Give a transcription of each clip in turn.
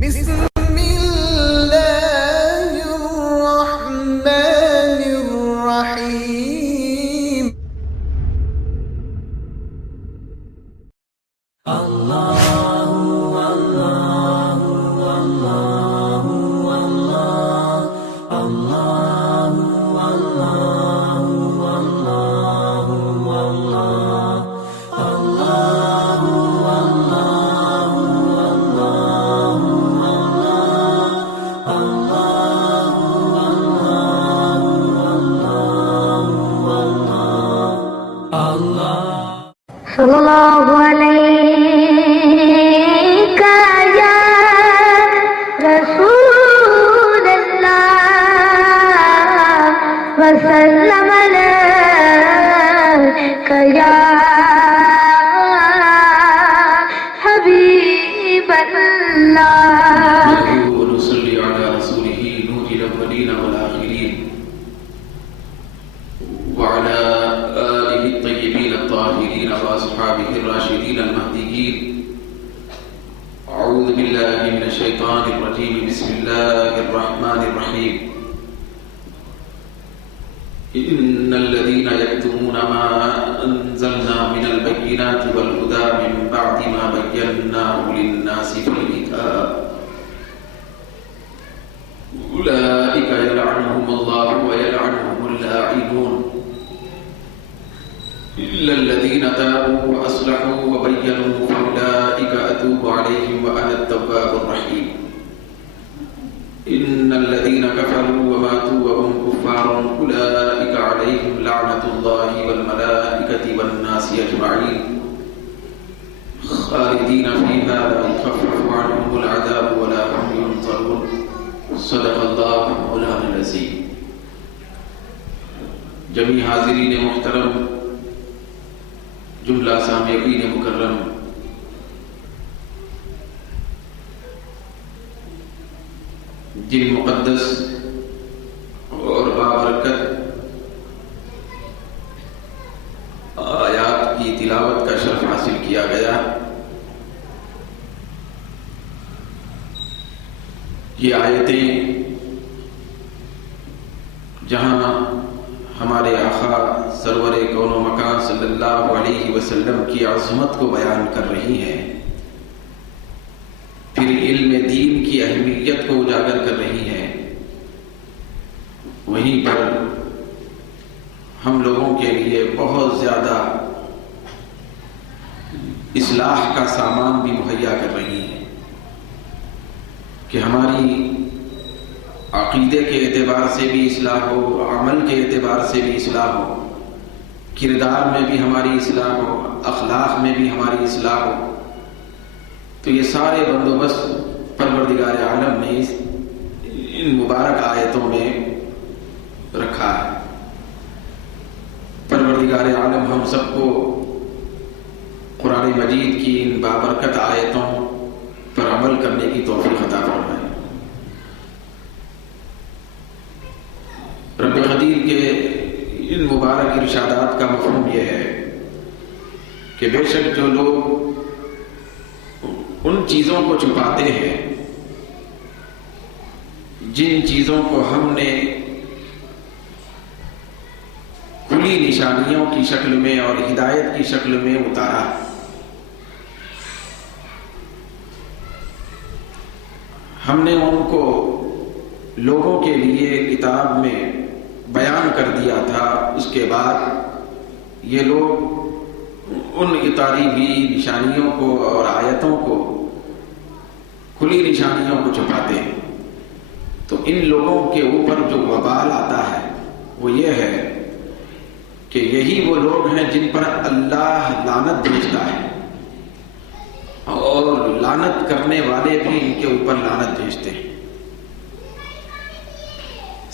بسم الله الرحمن الرحيم. صلی اللہ علیک یا رسول اللہ وسلم علیک یا حبیب اللہ. ونصلي على رسوله نور الأولين والآخرين وعلى آله الطيبين الطاهرين وأصحابه الراشدين المهديين. أعوذ بالله من الشيطان الرجيم. بسم الله الرحمن الرحيم. إن الذين يكتمون ما أنزلنا من البينات والهدى من بعد ما بيناه للناس في الكتاب أولئك يلعنهم الله ويلعنهم اللاعنون إلا الذين تابوا وأصلحوا وبينوا فأولئك أتوب عليهم وأنا التواب الرحيم. إن الذين كفروا وماتوا وهم كفار أولئك عليهم لعنة الله والملائكة والناس أجمعين خالدين فيها لا يخفف عنهم العذاب ولا هم ينصرون. صدق اللہ مولانا العظیم. جمیع حاضرین محترم، جملہ سامعین مکرم، جن مقدس اور بابرکت آیات کی تلاوت کا شرف حاصل کیا گیا، یہ آیتیں جہاں ہمارے آقا سرور کون و مکان صلی اللہ علیہ وسلم کی عظمت کو بیان کر رہی ہیں، پھر علم دین کی اہمیت کو اجاگر کر رہی ہیں، وہیں پر ہم لوگوں کے لیے بہت زیادہ اصلاح کا سامان بھی مہیا کر رہی ہیں کہ ہماری عقیدے کے اعتبار سے بھی اصلاح ہو، عمل کے اعتبار سے بھی اصلاح ہو، کردار میں بھی ہماری اصلاح ہو، اخلاق میں بھی ہماری اصلاح ہو. تو یہ سارے بندوبست پروردگار عالم نے ان مبارک آیتوں میں رکھا ہے. پروردگار عالم ہم سب کو قرآن مجید کی ان بابرکت آیتوں پر عمل کرنے کی توفیق عطا فرمائے. رب قدیر کے ان مبارک ارشادات کا مفہوم یہ ہے کہ بے شک جو لوگ ان چیزوں کو چھپاتے ہیں جن چیزوں کو ہم نے کھلی نشانیوں کی شکل میں اور ہدایت کی شکل میں اتارا، ہم نے ان کو لوگوں کے لیے کتاب میں بیان کر دیا تھا. اس کے بعد یہ لوگ ان اتاری ہوئی نشانیوں کو اور آیتوں کو، کھلی نشانیوں کو چھپاتے ہیں. تو ان لوگوں کے اوپر جو وبال آتا ہے وہ یہ ہے کہ یہی وہ لوگ ہیں جن پر اللہ لعنت بھیجتا ہے، اور لعنت کرنے والے بھی ان کے اوپر لعنت بھیجتے ہیں،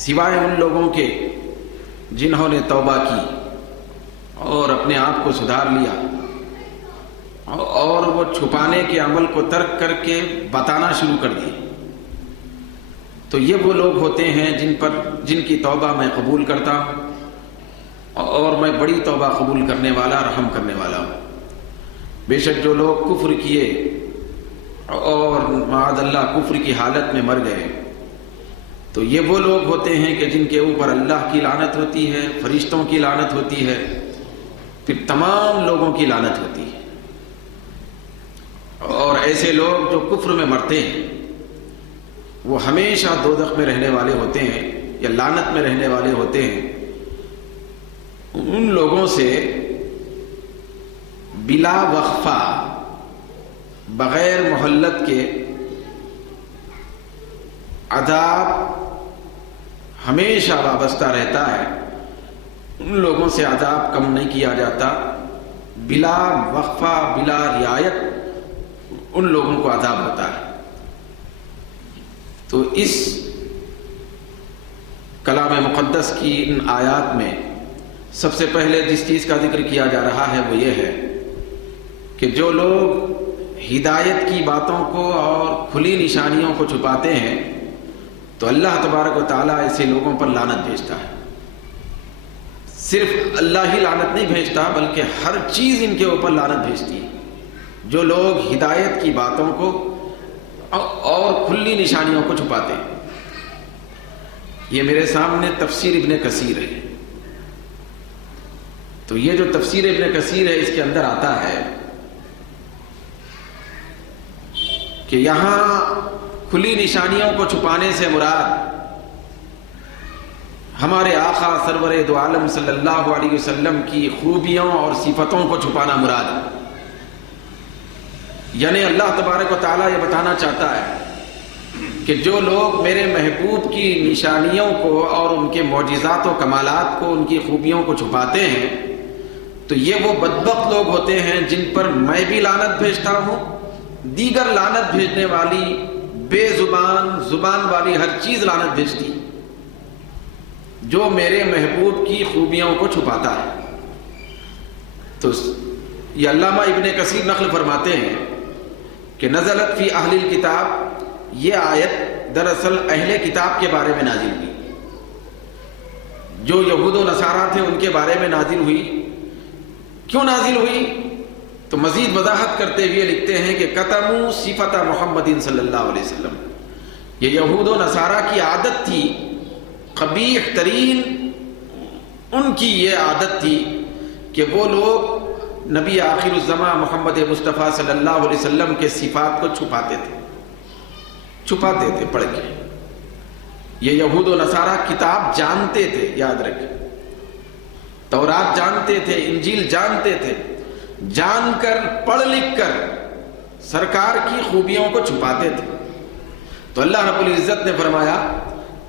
سوائے ان لوگوں کے جنہوں نے توبہ کی اور اپنے آپ کو سدھار لیا اور وہ چھپانے کے عمل کو ترک کر کے بتانا شروع کر دی. تو یہ وہ لوگ ہوتے ہیں جن کی توبہ میں قبول کرتا ہوں، اور میں بڑی توبہ قبول کرنے والا، رحم کرنے والا ہوں. بے شک جو لوگ کفر کیے اور معاذ اللہ کفر کی حالت میں مر گئے تو یہ وہ لوگ ہوتے ہیں کہ جن کے اوپر اللہ کی لعنت ہوتی ہے، فرشتوں کی لعنت ہوتی ہے، پھر تمام لوگوں کی لعنت ہوتی ہے۔ اور ایسے لوگ جو کفر میں مرتے ہیں وہ ہمیشہ دوزخ میں رہنے والے ہوتے ہیں یا لعنت میں رہنے والے ہوتے ہیں۔ ان لوگوں سے بلا وقفہ، بغیر مہلت کے عذاب ہمیشہ وابستہ رہتا ہے۔ ان لوگوں سے عذاب کم نہیں کیا جاتا، بلا وقفہ بلا رعایت ان لوگوں کو عذاب ہوتا ہے۔ تو اس کلام مقدس کی ان آیات میں سب سے پہلے جس چیز کا ذکر کیا جا رہا ہے وہ یہ ہے کہ جو لوگ ہدایت کی باتوں کو اور کھلی نشانیوں کو چھپاتے ہیں تو اللہ تبارک و تعالیٰ ایسے لوگوں پر لعنت بھیجتا ہے۔ صرف اللہ ہی لعنت نہیں بھیجتا بلکہ ہر چیز ان کے اوپر لعنت بھیجتی ہے۔ جو لوگ ہدایت کی باتوں کو اور کھلی نشانیوں کو چھپاتے ہیں۔ یہ میرے سامنے تفسیر ابن کثیر ہے، تو یہ جو تفسیر ابن کثیر ہے اس کے اندر آتا ہے کہ یہاں کھلی نشانیوں کو چھپانے سے مراد ہمارے آقا سرور دو عالم صلی اللہ علیہ وسلم کی خوبیوں اور صفتوں کو چھپانا مراد ہے۔ یعنی اللہ تبارک و تعالیٰ یہ بتانا چاہتا ہے کہ جو لوگ میرے محبوب کی نشانیوں کو اور ان کے معجزات و کمالات کو، ان کی خوبیوں کو چھپاتے ہیں تو یہ وہ بدبخت لوگ ہوتے ہیں جن پر میں بھی لعنت بھیجتا ہوں، دیگر لعنت بھیجنے والی بے زبان، زبان والی ہر چیز لعنت بھیجتی جو میرے محبوب کی خوبیوں کو چھپاتا ہے۔ تو یہ علامہ ابن کثیر نقل فرماتے ہیں کہ نزلت فی اہل الکتاب، یہ آیت دراصل اہل کتاب کے بارے میں نازل ہوئی، جو یہود و نصارہ تھے ان کے بارے میں نازل ہوئی۔ کیوں نازل ہوئی؟ تو مزید وضاحت کرتے ہوئے لکھتے ہیں کہ کتموا صفت محمد صلی اللہ علیہ وسلم، یہ یہود و نصارہ کی عادت تھی، قبیح ترین ان کی یہ عادت تھی کہ وہ لوگ نبی آخر الزماں محمد مصطفیٰ صلی اللہ علیہ وسلم کے صفات کو چھپاتے تھے پڑھ کے۔ یہ یہود و نصارہ کتاب جانتے تھے، یاد رکھیں، تورات جانتے تھے، انجیل جانتے تھے، جان کر پڑھ لکھ کر سرکار کی خوبیوں کو چھپاتے تھے۔ تو اللہ رب العزت نے فرمایا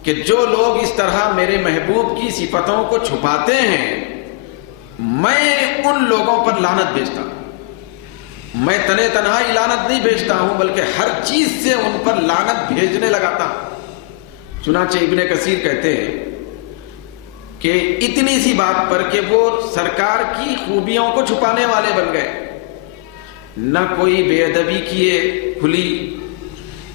کہ جو لوگ اس طرح میرے محبوب کی صفتوں کو چھپاتے ہیں میں ان لوگوں پر لعنت بھیجتا ہوں۔ میں تنہا ہی لعنت نہیں بھیجتا ہوں بلکہ ہر چیز سے ان پر لعنت بھیجنے لگاتا ہوں۔ چنانچہ ابن کثیر کہتے ہیں کہ اتنی سی بات پر کہ وہ سرکار کی خوبیوں کو چھپانے والے بن گئے، نہ کوئی بے ادبی کیے کھلی،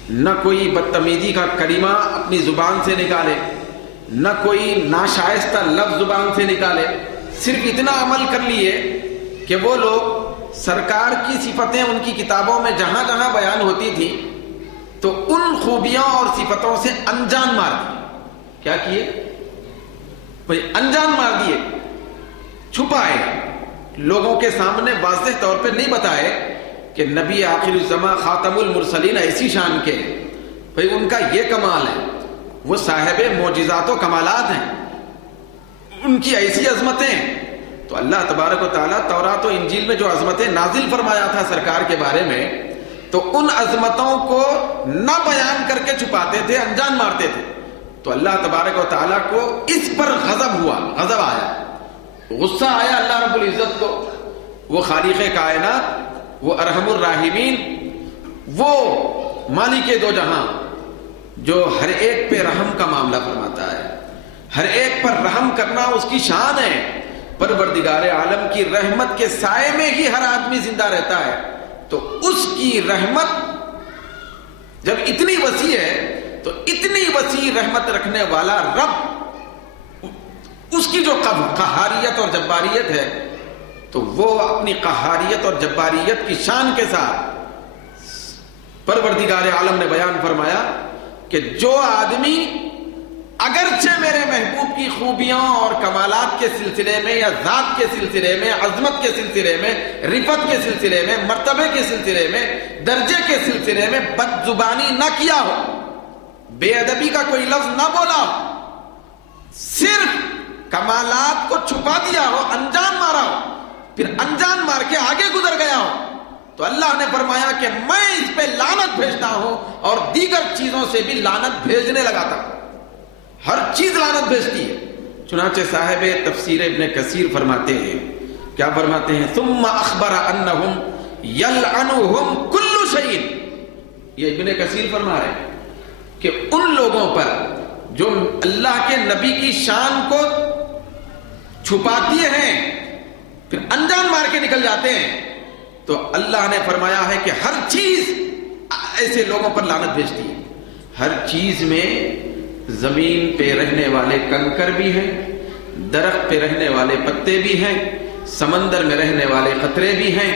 نہ کوئی بدتمیزی کا کلمہ اپنی زبان سے نکالے، نہ کوئی ناشائستہ لفظ زبان سے نکالے، صرف اتنا عمل کر لیے کہ وہ لوگ سرکار کی صفتیں ان کی کتابوں میں جہاں جہاں بیان ہوتی تھی تو ان خوبیوں اور صفتوں سے انجان مار دیے۔ کیا کیے بھائی؟ انجان مار دیے، چھپائے، لوگوں کے سامنے واضح طور پہ نہیں بتائے کہ نبی آخر الزماں خاتم المرسلین ایسی شان کے بھائی ان کا یہ کمال ہے، وہ صاحب معجزات و کمالات ہیں، ان کی ایسی عظمتیں۔ تو اللہ تبارک و تعالیٰ تورات و انجیل میں جو عظمتیں نازل فرمایا تھا سرکار کے بارے میں تو ان عظمتوں کو نہ بیان کر کے چھپاتے تھے، انجان مارتے تھے۔ تو اللہ تبارک و تعالیٰ کو اس پر غضب ہوا، غضب آیا، غصہ آیا اللہ رب العزت کو۔ وہ خالق کائنات، وہ ارحم الراحمین، وہ مالک دو جہاں جو ہر ایک پہ رحم کا معاملہ فرماتا ہے، ہر ایک پر رحم کرنا اس کی شان ہے۔ پروردگار عالم کی رحمت کے سائے میں ہی ہر آدمی زندہ رہتا ہے، تو اس کی رحمت جب اتنی وسیع ہے تو اتنی وسیع رحمت رکھنے والا رب، اس کی جو قہاریت اور جباریت ہے تو وہ اپنی قہاریت اور جباریت کی شان کے ساتھ پروردگار عالم نے بیان فرمایا کہ جو آدمی اگرچہ میرے محبوب کی خوبیوں اور کمالات کے سلسلے میں یا ذات کے سلسلے میں، عظمت کے سلسلے میں، رفت کے سلسلے میں، مرتبے کے سلسلے میں، درجے کے سلسلے میں بد زبانی نہ کیا ہو، بے ادبی کا کوئی لفظ نہ بولا ہو، صرف کمالات کو چھپا دیا ہو، انجان مارا ہو، پھر انجان مار کے آگے گزر گیا ہو، تو اللہ نے فرمایا کہ میں اس پہ لعنت بھیجتا ہوں اور دیگر چیزوں سے بھی لعنت بھیجنے لگاتا ہوں۔ ہر چیز لعنت بھیجتی ہے۔ چنانچہ صاحب تفسیر ابن کثیر فرماتے ہیں، کیا فرماتے ہیں؟ ثم اخبر انہم یلعنہم کل شیء، یہ ابن کثیر فرما رہے ہیں کہ ان لوگوں پر جو اللہ کے نبی کی شان کو چھپاتی ہیں پھر انجان مار کے نکل جاتے ہیں، تو اللہ نے فرمایا ہے کہ ہر چیز ایسے لوگوں پر لعنت بھیجتی ہے۔ ہر چیز میں زمین پہ رہنے والے کنکر بھی ہیں، درخت پہ رہنے والے پتے بھی ہیں، سمندر میں رہنے والے قطرے بھی ہیں،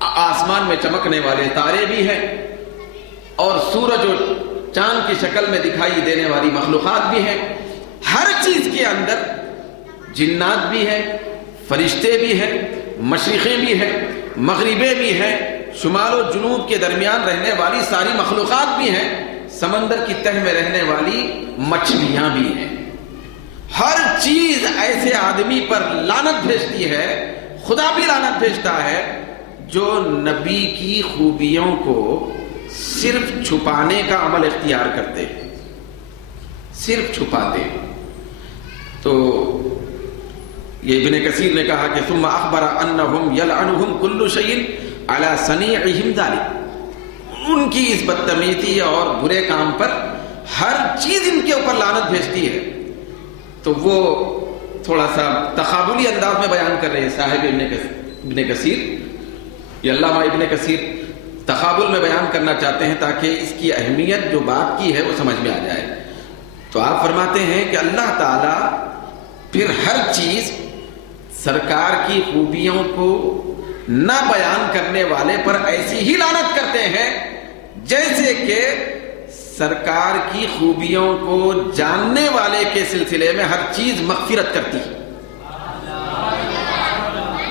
آسمان میں چمکنے والے تارے بھی ہیں، اور سورج اور چاند کی شکل میں دکھائی دینے والی مخلوقات بھی ہیں۔ ہر چیز کے اندر جنات بھی ہیں، فرشتے بھی ہیں، مشرقیں بھی ہیں، مغربیں بھی ہیں، شمال و جنوب کے درمیان رہنے والی ساری مخلوقات بھی ہیں، سمندر کی تہ میں رہنے والی مچھلیاں بھی ہیں۔ ہر چیز ایسے آدمی پر لعنت بھیجتی ہے، خدا بھی لعنت بھیجتا ہے جو نبی کی خوبیوں کو صرف چھپانے کا عمل اختیار کرتے ہیں، صرف چھپاتے ہیں۔ تو یہ ابن کثیر نے کہا کہ ثم اخبر انہم یلعنہم کل شیء علی صنیعہم ذلک، ان کی اس بدتمیزی اور برے کام پر ہر چیز ان کے اوپر لعنت بھیجتی ہے۔ تو وہ تھوڑا سا تقابلی انداز میں بیان کر رہے ہیں صاحب ابن کثیر، یہ علامہ ابن کثیر تقابل میں بیان کرنا چاہتے ہیں تاکہ اس کی اہمیت جو بات کی ہے وہ سمجھ میں آ جائے۔ تو آپ فرماتے ہیں کہ اللہ تعالیٰ پھر ہر چیز سرکار کی خوبیوں کو نہ بیان کرنے والے پر ایسی ہی لعنت کرتے ہیں جیسے کہ سرکار کی خوبیوں کو جاننے والے کے سلسلے میں ہر چیز مغفرت کرتی ہے۔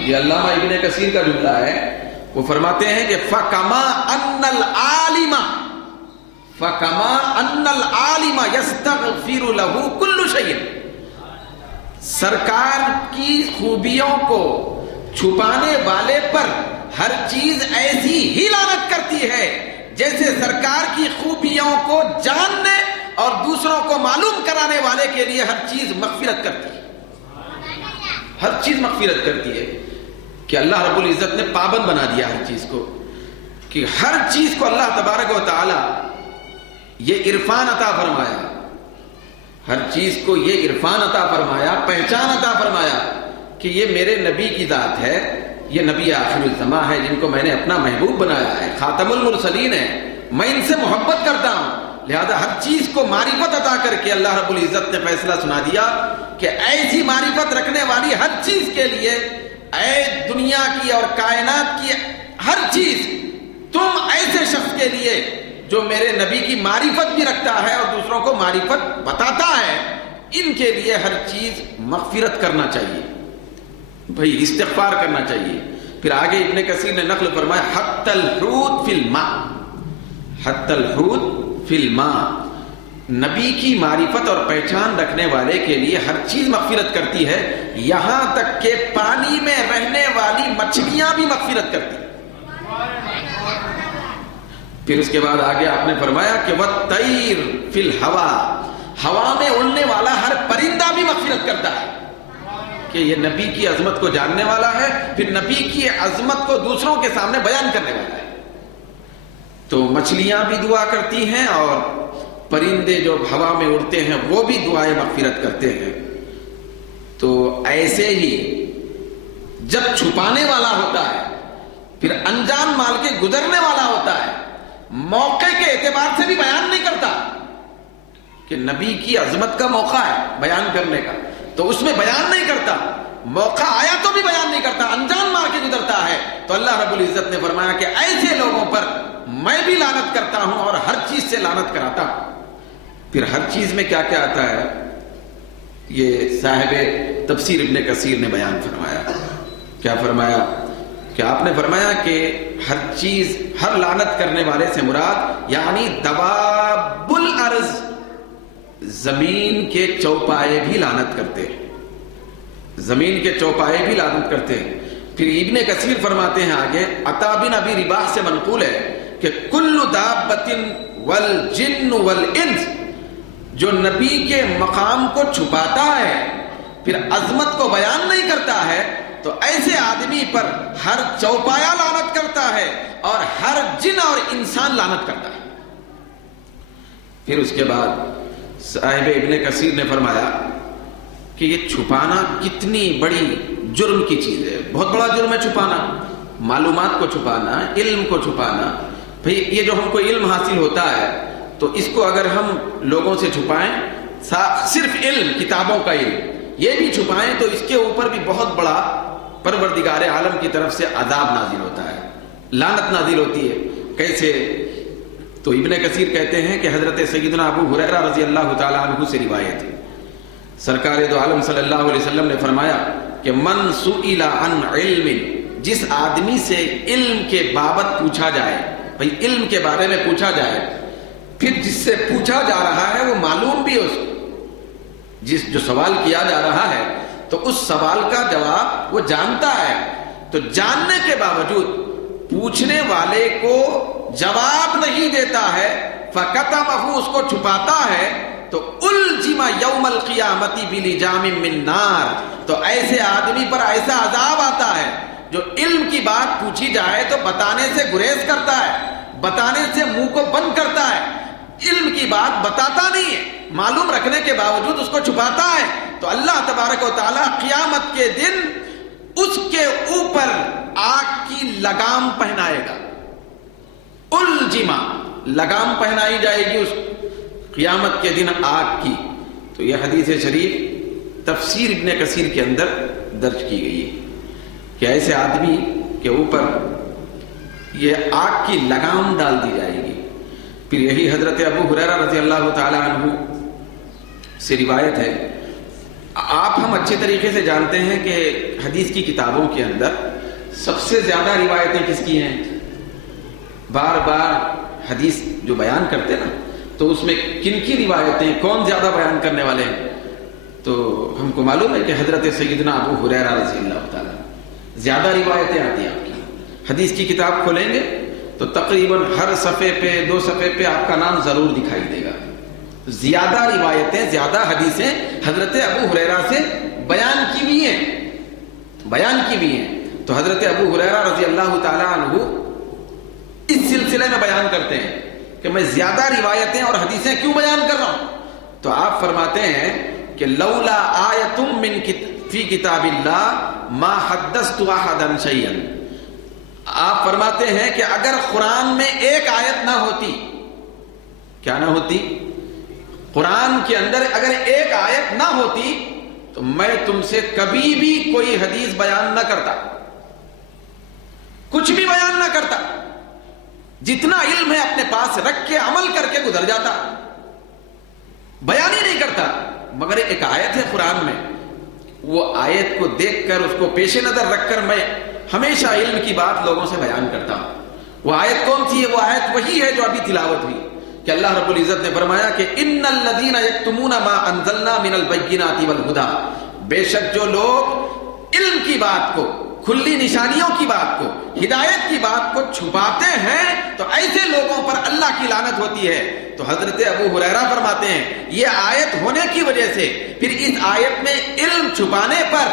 یہ علامہ ابن کثیر کا جملہ ہے، وہ فرماتے ہیں کہ فَكَمَا أَنَّ الْعَالِمَ يَسْتَغْفِرُ لَهُ كُلُّ شَيْءٍ، سرکار کی خوبیوں کو چھپانے والے پر ہر چیز ایسی ہی لعنت کرتی ہے جیسے سرکار کی خوبیوں کو جاننے اور دوسروں کو معلوم کرانے والے کے لیے ہر چیز مغفرت کرتی ہے۔ ہر چیز مغفرت کرتی ہے کہ اللہ رب العزت نے پابند بنا دیا ہر چیز کو، کہ ہر چیز کو اللہ تبارک و تعالی یہ عرفان عطا فرمایا، ہر چیز کو یہ عرفان عطا فرمایا، پہچان عطا فرمایا کہ یہ میرے نبی کی ذات ہے، یہ نبی آخر الزماں ہے جن کو میں نے اپنا محبوب بنایا ہے، خاتم المرسلین ہے، میں ان سے محبت کرتا ہوں، لہذا ہر چیز کو معرفت عطا کر کے اللہ رب العزت نے فیصلہ سنا دیا کہ ایسی معرفت رکھنے والی ہر چیز کے لیے، اے دنیا کی اور کائنات کی ہر چیز، تم ایسے شخص کے لیے جو میرے نبی کی معرفت بھی رکھتا ہے اور دوسروں کو معرفت بتاتا ہے، ان کے لیے ہر چیز مغفرت کرنا چاہیے، بھئی استغفار کرنا چاہیے۔ پھر آگے ابن کثیر نے نقل فرمایا حتی الحوت فی الماء، حتی الحوت فی الماء، نبی کی معرفت اور پہچان رکھنے والے کے لیے ہر چیز مغفرت کرتی ہے، یہاں تک کہ پانی میں رہنے والی مچھلیاں بھی مغفرت کرتی ہیں۔ پھر اس کے بعد آگے آپ نے فرمایا کہ وَالطَّيْرُ فِي الْهَوَىٰ، ہوا میں اڑنے والا ہر پرندہ بھی مغفرت کرتا ہے، کہ یہ نبی کی عظمت کو جاننے والا ہے، پھر نبی کی عظمت کو دوسروں کے سامنے بیان کرنے والا ہے۔ تو مچھلیاں بھی دعا کرتی ہیں اور پرندے جو ہوا میں اڑتے ہیں وہ بھی دعائیں مغفرت کرتے ہیں۔ تو ایسے ہی جب چھپانے والا ہوتا ہے پھر انجان مال کے گزرنے والا ہوتا ہے، موقع کے اعتبار سے بھی بیان نہیں کرتا کہ نبی کی عظمت کا موقع ہے بیان کرنے کا، تو اس میں بیان نہیں کرتا، موقع آیا تو بھی بیان نہیں کرتا، انجان مار کے گزرتا ہے۔ تو اللہ رب العزت نے فرمایا کہ ایسے لوگوں پر میں بھی لعنت کرتا ہوں اور ہر چیز سے لعنت کراتا ہوں. پھر ہر چیز میں کیا کیا آتا ہے یہ صاحب تفسیر ابن کثیر نے بیان فرمایا. کیا فرمایا کہ آپ نے فرمایا کہ ہر چیز، ہر لعنت کرنے والے سے مراد یعنی دواب الارض، زمین کے چوپائے بھی لعنت کرتے ہیں، زمین کے چوپائے بھی لعنت کرتے ہیں. پھر ابن کثیر فرماتے ہیں آگے، عطا بن ابی رباح سے منقول ہے کہ کل دابۃ والجن والانس، جو نبی کے مقام کو چھپاتا ہے پھر عظمت کو بیان نہیں کرتا ہے تو ایسے آدمی پر ہر چوپایا لعنت کرتا ہے اور ہر جن اور انسان لعنت کرتا ہے. پھر اس کے بعد صاحب ابن کثیر نے فرمایا کہ یہ چھپانا کتنی بڑی جرم کی چیز ہے، بہت بڑا جرم ہے چھپانا، معلومات کو چھپانا، علم کو چھپانا. بھئی یہ جو ہم کو علم حاصل ہوتا ہے تو اس کو اگر ہم لوگوں سے چھپائیں، صرف علم، کتابوں کا علم یہ بھی چھپائیں تو اس کے اوپر بھی بہت بڑا پروردگار عالم کی طرف سے عذاب نازل ہوتا ہے، لعنت نازل ہوتی ہے. کیسے؟ تو ابن کثیر کہتے ہیں کہ حضرت سیدنا ابو ہریرہ رضی اللہ تعالیٰ عنہ سے روایت ہے، سرکار دو عالم صلی اللہ علیہ وسلم نے فرمایا کہ من سئل عن علم، جس آدمی سے علم کے بابت پوچھا جائے، بھئی علم کے بارے میں پوچھا جائے، پھر جس سے پوچھا جا رہا ہے وہ معلوم بھی اس کو، جو سوال کیا جا رہا ہے تو اس سوال کا جواب وہ جانتا ہے، تو جاننے کے باوجود پوچھنے والے کو جواب نہیں دیتا ہے، فَكَتَمَهُ، اس کو چھپاتا ہے، تو الجم یوم القیامت بلجام من نار، تو ایسے آدمی پر ایسا عذاب آتا ہے جو علم کی بات پوچھی جائے تو بتانے سے گریز کرتا ہے، بتانے سے منہ کو بند کرتا ہے، علم کی بات بتاتا نہیں ہے، معلوم رکھنے کے باوجود اس کو چھپاتا ہے، تو اللہ تبارک و تعالی قیامت کے دن اس کے اوپر آگ کی لگام پہنائے گا. الجما، لگام پہنائی جائے گی اس قیامت کے دن آگ کی. تو یہ حدیث شریف تفسیر ابن کثیر کے اندر درج کی گئی ہے کہ ایسے آدمی کے اوپر یہ آگ کی لگام ڈال دی جائے گی. پھر یہی حضرت ابو ہریرہ رضی اللہ تعالی عنہ سے روایت ہے. آپ ہم اچھے طریقے سے جانتے ہیں کہ حدیث کی کتابوں کے اندر سب سے زیادہ روایتیں کس کی ہیں؟ بار بار حدیث جو بیان کرتے نا تو اس میں کن کی روایتیں، کون زیادہ بیان کرنے والے ہیں؟ تو ہم کو معلوم ہے کہ حضرت سیدنا ابو ہریرہ رضی اللہ تعالیٰ زیادہ روایتیں آتی ہیں. آپ کی حدیث کی کتاب کھولیں گے تو تقریباً ہر صفحے پہ 2 صفحے پہ آپ کا نام ضرور دکھائی دے گا. زیادہ روایتیں، زیادہ حدیثیں حضرت ابو ہریرہ سے بیان کی بھی ہیں. تو حضرت ابو ہریرہ رضی اللہ تعالیٰ عنہ اس سلسلے میں بیان کرتے ہیں کہ میں زیادہ روایتیں اور حدیثیں کیوں بیان کر رہا ہوں. تو آپ فرماتے ہیں کہ لولا آیۃ من فی کتاب اللہ ما حدثت احدا شیئا. آپ فرماتے ہیں کہ اگر قرآن میں ایک آیت نہ ہوتی، کیا نہ ہوتی؟ قرآن کے اندر اگر ایک آیت نہ ہوتی تو میں تم سے کبھی بھی کوئی حدیث بیان نہ کرتا، کچھ بھی بیان نہ کرتا. جتنا علم ہے اپنے پاس رکھ کے عمل کر کے گزر جاتا، بیان ہی نہیں کرتا. مگر ایک آیت ہے قرآن میں، وہ آیت کو دیکھ کر، اس کو پیش نظر رکھ کر میں ہمیشہ علم کی بات لوگوں سے بیان کرتا ہوں. وہ آیت کون سی ہے؟ وہ آیت وہی ہے جو ابھی تلاوت ہوئی کہ اللہ رب العزت نے فرمایا کہ ان الذین یکتمون ما انزلنا من البینات والہدی، بے شک جو لوگ علم کی بات کو، کھلی نشانیوں کی بات کو، ہدایت کی بات کو چھپاتے ہیں تو ایسے لوگوں پر اللہ کی لعنت ہوتی ہے. تو حضرت ابو ہریرہ فرماتے ہیں یہ آیت ہونے کی وجہ سے پھر اس آیت میں علم چھپانے پر،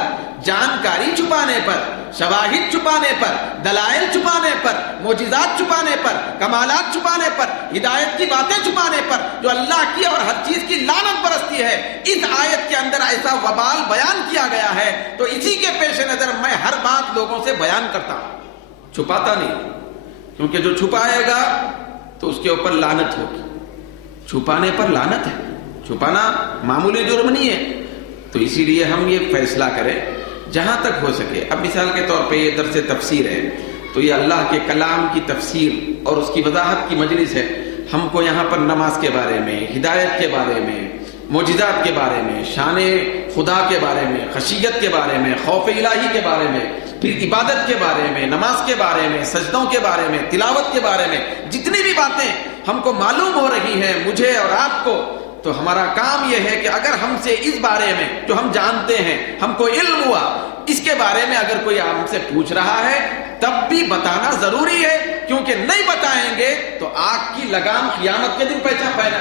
جانکاری چھپانے پر، شواہد چھپانے پر، دلائل چھپانے پر، معجزات چھپانے پر، کمالات چھپانے پر، ہدایت کی باتیں چھپانے پر جو اللہ کی اور ہر چیز کی لعنت برستی ہے، اس آیت کے اندر ایسا وبال بیان کیا گیا ہے. تو اسی کے پیش نظر میں ہر بات لوگوں سے بیان کرتا ہوں، چھپاتا نہیں. کیونکہ جو چھپائے گا تو اس کے اوپر لعنت ہوگی. چھپانے پر لعنت ہے، چھپانا معمولی جرم نہیں ہے. تو اسی لیے ہم یہ فیصلہ کریں جہاں تک ہو سکے. اب مثال کے طور پہ یہ درس تفسیر ہے تو یہ اللہ کے کلام کی تفسیر اور اس کی وضاحت کی مجلس ہے. ہم کو یہاں پر نماز کے بارے میں، ہدایت کے بارے میں، معجزات کے بارے میں، شان خدا کے بارے میں، خشیت کے بارے میں، خوف الہی کے بارے میں، پھر عبادت کے بارے میں، نماز کے بارے میں، سجدوں کے بارے میں، تلاوت کے بارے میں، جتنی بھی باتیں ہم کو معلوم ہو رہی ہیں، مجھے اور آپ کو، تو ہمارا کام یہ ہے کہ اگر ہم سے اس بارے میں جو ہم جانتے ہیں، ہم کو علم ہوا، اس کے بارے میں اگر کوئی ہم سے پوچھ رہا ہے تب بھی بتانا ضروری ہے، کیونکہ نہیں بتائیں گے تو آگ کی لگام قیامت کے دن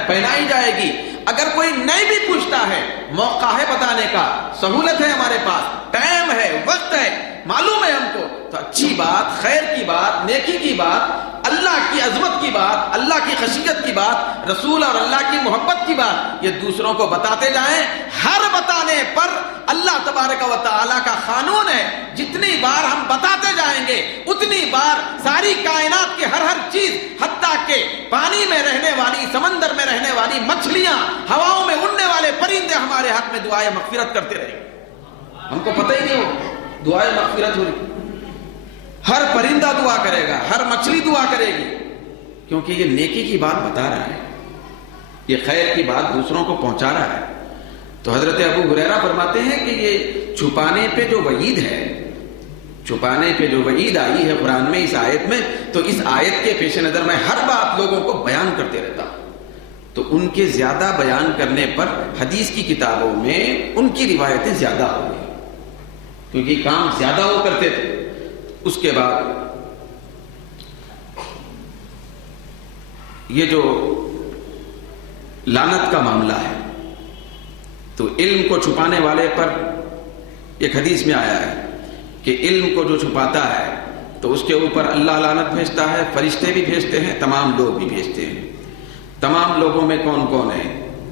پہنائی جائے گی. اگر کوئی نہیں بھی پوچھتا ہے، موقع ہے بتانے کا، سہولت ہے ہمارے پاس، ٹائم ہے، وقت ہے، معلوم ہے ہم کو، تو اچھی بات، خیر کی بات، نیکی کی بات، اللہ کی عظمت کی بات، اللہ کی خشیت کی بات، رسول اور اللہ کی محبت کی بات، یہ دوسروں کو بتاتے جائیں. ہر بتانے پر اللہ تبارک و تعالیٰ کا قانون ہے، جتنی بار ہم بتاتے جائیں گے اتنی بار ساری کائنات کی ہر چیز، حتیٰ کہ پانی میں رہنے والی، سمندر میں رہنے والی مچھلیاں، ہواؤں میں اڑنے والے پرندے ہمارے حق میں دعائیں مغفرت کرتے رہیں گے. ہم کو پتہ ہی نہیں ہو دعائیں مغفرت ہو رہی. ہر پرندہ دعا کرے گا، ہر مچھلی دعا کرے گی، کیونکہ یہ نیکی کی بات بتا رہا ہے، یہ خیر کی بات دوسروں کو پہنچا رہا ہے. تو حضرت ابو ہریرہ فرماتے ہیں کہ یہ چھپانے پہ جو وعید ہے، چھپانے پہ جو وعید آئی ہے قرآن میں اس آیت میں، تو اس آیت کے پیش نظر میں ہر بات لوگوں کو بیان کرتے رہتا ہوں. تو ان کے زیادہ بیان کرنے پر حدیث کی کتابوں میں ان کی روایتیں زیادہ ہو گئی، کیونکہ کام زیادہ وہ کرتے تھے. اس کے بعد یہ جو لعنت کا معاملہ ہے، تو علم کو چھپانے والے پر ایک حدیث میں آیا ہے کہ علم کو جو چھپاتا ہے تو اس کے اوپر اللہ لعنت بھیجتا ہے، فرشتے بھی بھیجتے ہیں، تمام لوگ بھی بھیجتے ہیں. تمام لوگوں میں کون کون ہیں؟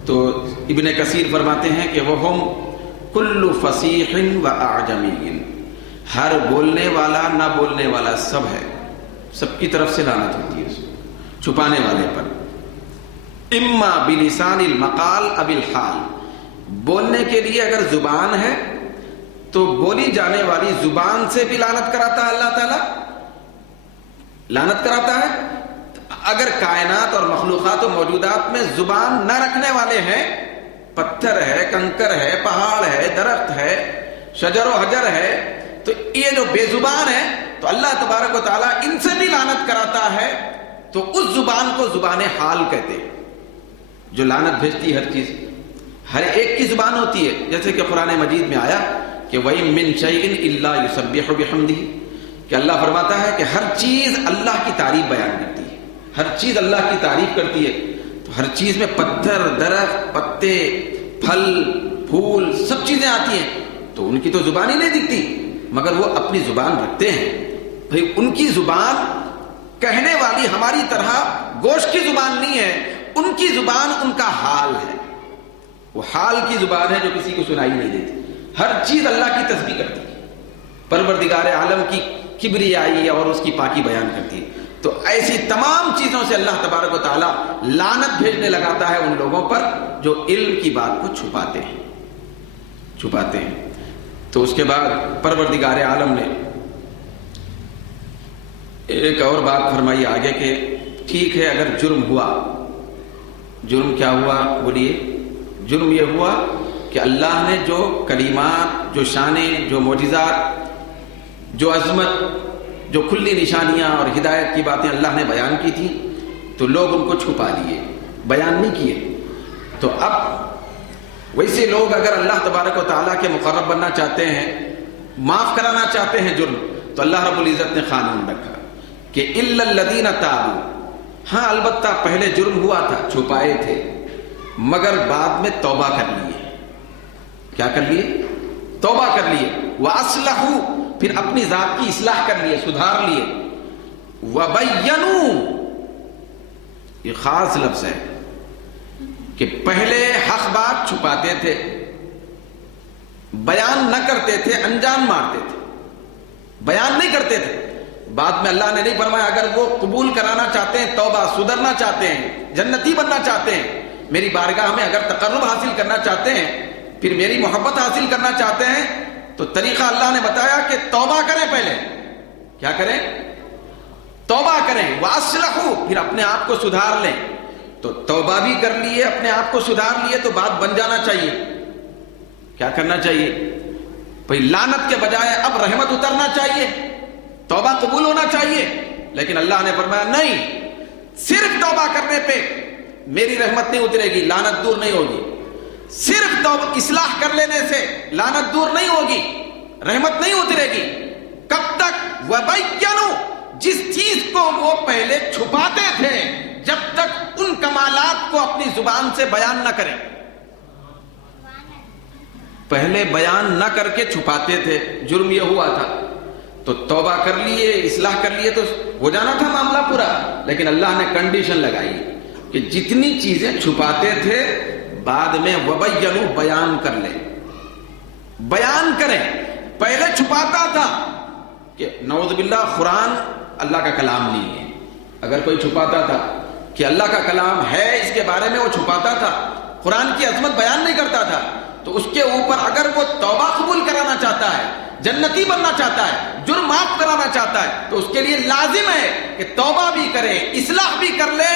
تو ابن کثیر فرماتے ہیں کہ وہم کل فصیح و اعجمی، ہر بولنے والا نہ بولنے والا سب ہے، سب کی طرف سے لعنت ہوتی ہے اس کو چھپانے والے پر. اما بلسان المقال اب الحال، بولنے کے لیے اگر زبان ہے تو بولی جانے والی زبان سے بھی لعنت کراتا ہے اللہ تعالیٰ، لعنت کراتا ہے. اگر کائنات اور مخلوقات و موجودات میں زبان نہ رکھنے والے ہیں، پتھر ہے، کنکر ہے، پہاڑ ہے، درخت ہے، شجر و حجر ہے، تو یہ جو بے زبان ہے تو اللہ تبارک و تعالیٰ ان سے بھی لعنت کراتا ہے. تو اس زبان کو زبان حال کہتے ہیں، جو لعنت بھیجتی ہے. ہر چیز، ہر ایک کی زبان ہوتی ہے، جیسے کہ قرآن مجید میں آیا کہ وَإِن مِّن شَيْءٍ إِلَّا يُسَبِّحُ بِحَمْدِهِ، کہ اللہ فرماتا ہے کہ ہر چیز اللہ کی تعریف بیان کرتی ہے، ہر چیز اللہ کی تعریف کرتی ہے. تو ہر چیز میں پتھر، درخت، پتے، پھل، پھول، سب چیزیں آتی ہیں، تو ان کی تو زبان ہی نہیں دکھتی، مگر وہ اپنی زبان رکھتے ہیں. بھئی ان کی زبان کہنے والی ہماری طرح گوشت کی زبان نہیں ہے، ان کی زبان ان کا حال ہے، وہ حال کی زبان ہے جو کسی کو سنائی نہیں دیتی. ہر چیز اللہ کی تسبیح کرتی ہے، پروردگار عالم کی کبریائی اور اس کی پاکی بیان کرتی ہے. تو ایسی تمام چیزوں سے اللہ تبارک و تعالی لعنت بھیجنے لگاتا ہے ان لوگوں پر جو علم کی بات کو چھپاتے ہیں. تو اس کے بعد پروردگار عالم نے ایک اور بات فرمائی آگے کہ ٹھیک ہے اگر جرم ہوا، جرم کیا ہوا بولیے؟ جرم یہ ہوا کہ اللہ نے جو کلمات، جو شانیں، جو معجزات، جو عظمت، جو کھلی نشانیاں اور ہدایت کی باتیں اللہ نے بیان کی تھی تو لوگ ان کو چھپا دیے، بیان نہیں کیے. تو اب ویسے لوگ اگر اللہ تبارک و تعالیٰ کے مقرب بننا چاہتے ہیں، معاف کرانا چاہتے ہیں جرم، تو اللہ رب العزت نے قانون رکھا کہ الا الذین تابوا، ہاں البتہ پہلے جرم ہوا تھا، چھپائے تھے، مگر بعد میں توبہ کر لیے. کیا کر لیے؟ توبہ کر لیے. وَأَصْلَحُوا، پھر اپنی ذات کی اصلاح کر لیے، سدھار لیے. وَبَيَّنُوا، یہ خاص لفظ ہے کہ پہلے حق بات چھپاتے تھے، بیان نہ کرتے تھے، انجام مارتے تھے، بیان نہیں کرتے تھے. بعد میں اللہ نے نہیں فرمایا اگر وہ قبول کرانا چاہتے ہیں، توبہ، سدھرنا چاہتے ہیں، جنتی بننا چاہتے ہیں، میری بارگاہ میں اگر تقرب حاصل کرنا چاہتے ہیں، پھر میری محبت حاصل کرنا چاہتے ہیں، تو طریقہ اللہ نے بتایا کہ توبہ کریں. پہلے کیا کریں؟ توبہ کریں، واصلحوا، پھر اپنے آپ کو سدھار لیں. تو توبہ بھی کر لیے، اپنے آپ کو سدھار لیے، تو بات بن جانا چاہیے. کیا کرنا چاہیے؟ بھئی لعنت کے بجائے اب رحمت اترنا چاہیے، توبہ قبول ہونا چاہیے. لیکن اللہ نے فرمایا نہیں، صرف توبہ کرنے پہ میری رحمت نہیں اترے گی، لعنت دور نہیں ہوگی. صرف توبہ اصلاح کر لینے سے لعنت دور نہیں ہوگی، رحمت نہیں اترے گی. کب تک؟ وَبَيَّنُوا، جس چیز کو وہ پہلے چھپاتے تھے، جب تک ان کمالات کو اپنی زبان سے بیان نہ کریں. پہلے بیان نہ کر کے چھپاتے تھے، جرم یہ ہوا تھا. تو توبہ کر لیے، اصلاح کر لیے تو ہو جانا تھا معاملہ پورا. لیکن اللہ نے کنڈیشن لگائی کہ جتنی چیزیں چھپاتے تھے بعد میں وَبَيَّنُوا، بیان کر لیں، بیان کریں. پہلے چھپاتا تھا کہ نعوذ باللہ قرآن اللہ کا کلام نہیں ہے. اگر کوئی چھپاتا تھا کہ اللہ کا کلام ہے، اس کے بارے میں وہ چھپاتا تھا، قرآن کی عظمت بیان نہیں کرتا تھا، تو اس کے اوپر اگر وہ توبہ قبول کرانا چاہتا ہے، جنتی بننا چاہتا ہے، جرم معاف کرانا چاہتا ہے، تو اس کے لیے لازم ہے کہ توبہ بھی کرے، اصلاح بھی کر لے،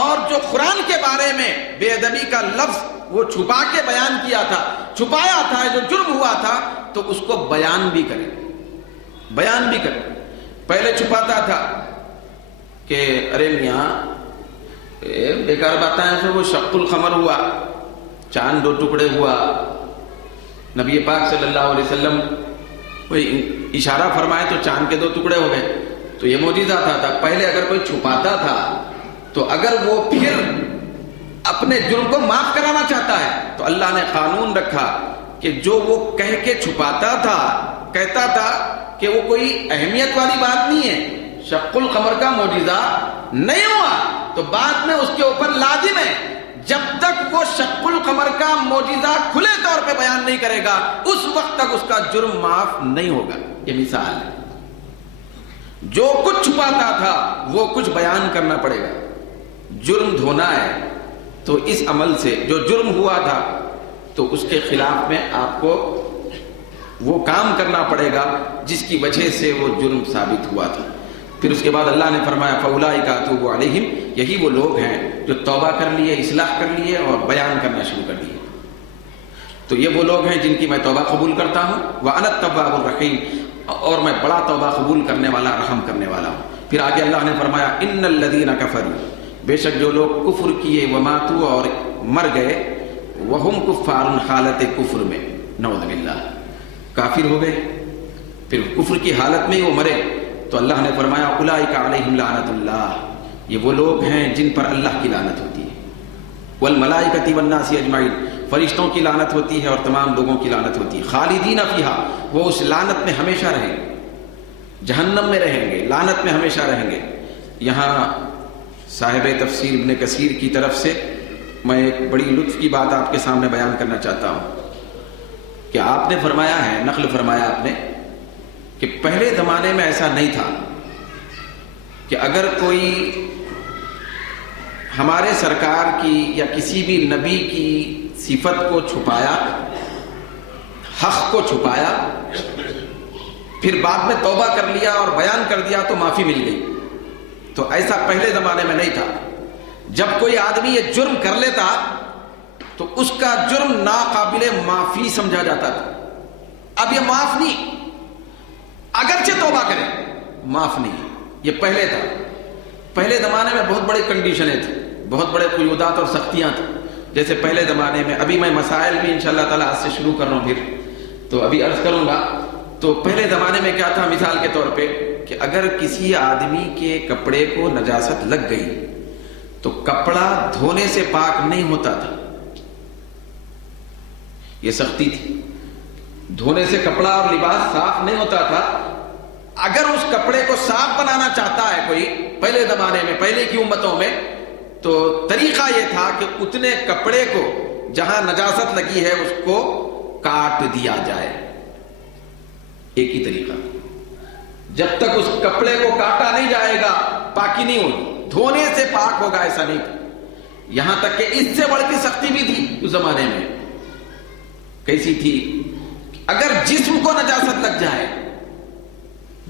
اور جو قرآن کے بارے میں بے ادبی کا لفظ وہ چھپا کے بیان کیا تھا، چھپایا تھا، جو جرم ہوا تھا، تو اس کو بیان بھی کرے، بیان بھی کرے. پہلے چھپاتا تھا کہ ارے میاں بیکار باتیں ہیں، وہ شق القمر ہوا، چاند 2 ٹکڑے ہوا، نبی پاک صلی اللہ علیہ وسلم کوئی اشارہ فرمائے تو چاند کے 2 ٹکڑے ہو گئے، تو یہ معجزہ تھا. پہلے اگر کوئی چھپاتا تھا تو اگر وہ پھر اپنے جرم کو معاف کرانا چاہتا ہے تو اللہ نے قانون رکھا کہ جو وہ کہہ کے چھپاتا تھا، کہتا تھا کہ وہ کوئی اہمیت والی بات نہیں ہے، شق القمر کا معجزہ نہیں ہوا، تو بعد میں اس کے اوپر لازم ہے جب تک وہ شق القمر کا معجزہ کھلے طور پہ بیان نہیں کرے گا، اس وقت تک اس کا جرم معاف نہیں ہوگا. یہ مثال ہے. جو کچھ چھپاتا تھا وہ کچھ بیان کرنا پڑے گا. جرم دھونا ہے تو اس عمل سے جو جرم ہوا تھا تو اس کے خلاف میں آپ کو وہ کام کرنا پڑے گا جس کی وجہ سے وہ جرم ثابت ہوا تھا. پھر اس کے بعد اللہ نے فرمایا فَأُولَٰئِكَ أَتُوبُ عَلَيْهِمْ، یہی وہ لوگ ہیں جو توبہ کر لیے، اصلاح کر لیے اور بیان کرنا شروع کر دیے. تو یہ وہ لوگ ہیں جن کی میں توبہ قبول کرتا ہوں. وَأَنَا التَّوَّابُ الرَّحِيمُ، اور میں بڑا توبہ قبول کرنے والا، رحم کرنے والا ہوں. پھر آگے اللہ نے فرمایا إِنَّ الَّذِينَ كَفَرُوا، بے شک جو لوگ کفر کیے، وَمَاتُوا، اور مر گئے، وَهُمْ كُفَّارٌ، حالت کفر میں، نعوذ باللہ، کافر ہو گئے، پھر کفر کی حالت میں وہ مرے، تو اللہ نے فرمایا اولئک علیہم لعنت اللہ، یہ وہ لوگ ہیں جن پر اللہ کی لعنت ہوتی ہے. والملائکۃ والناس اجمعین، فرشتوں کی لعنت ہوتی ہے اور تمام لوگوں کی لعنت ہوتی ہے. خالدین فیہا، وہ اس لعنت میں ہمیشہ رہیں گے، جہنم میں رہیں گے، لعنت میں ہمیشہ رہیں گے. یہاں صاحب تفسیر ابن کثیر کی طرف سے میں ایک بڑی لطف کی بات آپ کے سامنے بیان کرنا چاہتا ہوں کہ آپ نے فرمایا ہے، نقل فرمایا آپ نے کہ پہلے زمانے میں ایسا نہیں تھا کہ اگر کوئی ہمارے سرکار کی یا کسی بھی نبی کی صفت کو چھپایا، حق کو چھپایا، پھر بعد میں توبہ کر لیا اور بیان کر دیا تو معافی مل گئی. تو ایسا پہلے زمانے میں نہیں تھا. جب کوئی آدمی یہ جرم کر لیتا تو اس کا جرم ناقابل معافی سمجھا جاتا تھا. اب یہ معاف نہیں، اگرچہ توبہ کرے معاف نہیں. یہ پہلے تھا. پہلے زمانے میں بہت بڑی کنڈیشنیں تھیں، بہت بڑے قیودات اور سختیاں تھیں. جیسے پہلے زمانے میں، ابھی میں مسائل بھی انشاءاللہ تعالیٰ آج سے شروع کر رہا ہوں، پھر تو ابھی عرض کروں گا. تو پہلے زمانے میں کیا تھا، مثال کے طور پہ کہ اگر کسی آدمی کے کپڑے کو نجاست لگ گئی تو کپڑا دھونے سے پاک نہیں ہوتا تھا. یہ سختی تھی. دھونے سے کپڑا اور لباس صاف نہیں ہوتا تھا. اگر اس کپڑے کو صاف بنانا چاہتا ہے کوئی پہلے زمانے میں، پہلے کی امتوں میں، تو طریقہ یہ تھا کہ اتنے کپڑے کو جہاں نجاست لگی ہے اس کو کاٹ دیا جائے. ایک ہی طریقہ. جب تک اس کپڑے کو کاٹا نہیں جائے گا پاکی نہیں ہوگی. دھونے سے پاک ہوگا ایسا نہیں تھا. یہاں تک کہ اس سے بڑھ کی سختی بھی تھی اس زمانے میں. کیسی تھی؟ اگر جسم کو نجاست لگ جائے،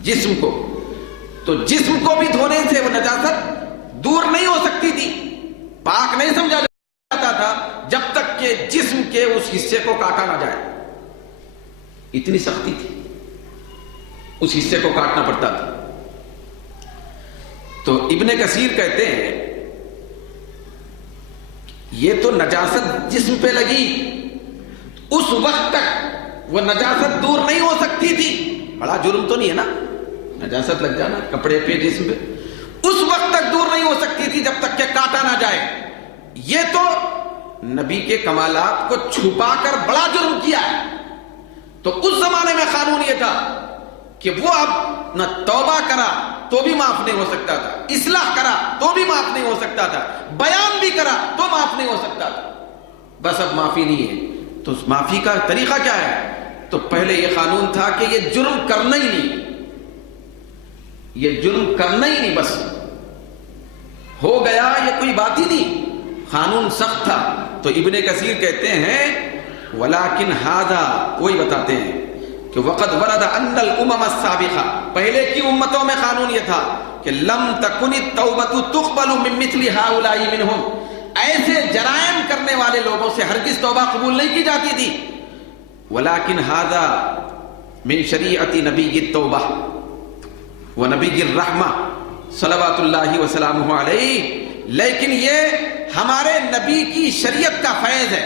جسم کو، تو جسم کو بھی دھونے سے وہ نجاست دور نہیں ہو سکتی تھی، پاک نہیں سمجھا جاتا تھا جب تک کہ جسم کے اس حصے کو کاٹا نہ جائے. اتنی سختی تھی، اس حصے کو کاٹنا پڑتا تھا. تو ابن کثیر کہتے ہیں یہ تو نجاست جسم پہ لگی، اس وقت تک وہ نجاست دور نہیں ہو سکتی تھی. بڑا جرم تو نہیں ہے نا نجاست لگ جانا کپڑے پہ جسم پہ، اس وقت تک دور نہیں ہو سکتی تھی جب تک کہ کاٹا نہ جائے. یہ تو نبی کے کمالات کو چھپا کر بڑا جرم کیا ہے. تو اس زمانے میں قانون یہ تھا کہ وہ اب نہ توبہ کرا تو بھی معاف نہیں ہو سکتا تھا، اصلاح کرا تو بھی معاف نہیں ہو سکتا تھا، بیان بھی کرا تو معاف نہیں ہو سکتا تھا. بس اب معافی نہیں ہے. تو اس معافی کا طریقہ کیا ہے؟ تو پہلے یہ قانون تھا کہ یہ جرم کرنا ہی نہیں، یہ جرم کرنا ہی نہیں، بس ہو گیا، یہ کوئی بات ہی نہیں. قانون سخت تھا. تو ابن کثیر کہتے ہیں ولیکن ھذا، وہی بتاتے ہیں کہ وقد ورد ان الامم السابقہ، پہلے کی امتوں میں قانون یہ تھا کہ لم تکن التوبۃ تقبل من مثل ہؤلاء منہم، ایسے جرائم کرنے والے لوگوں سے ہرگز توبہ قبول نہیں کی جاتی تھی. ولیکن ھذا من شریعت نبی التوبہ ونبی الرحمہ صلوات اللہ وسلامہ علیہ، لیکن یہ ہمارے نبی کی شریعت کا فیض ہے،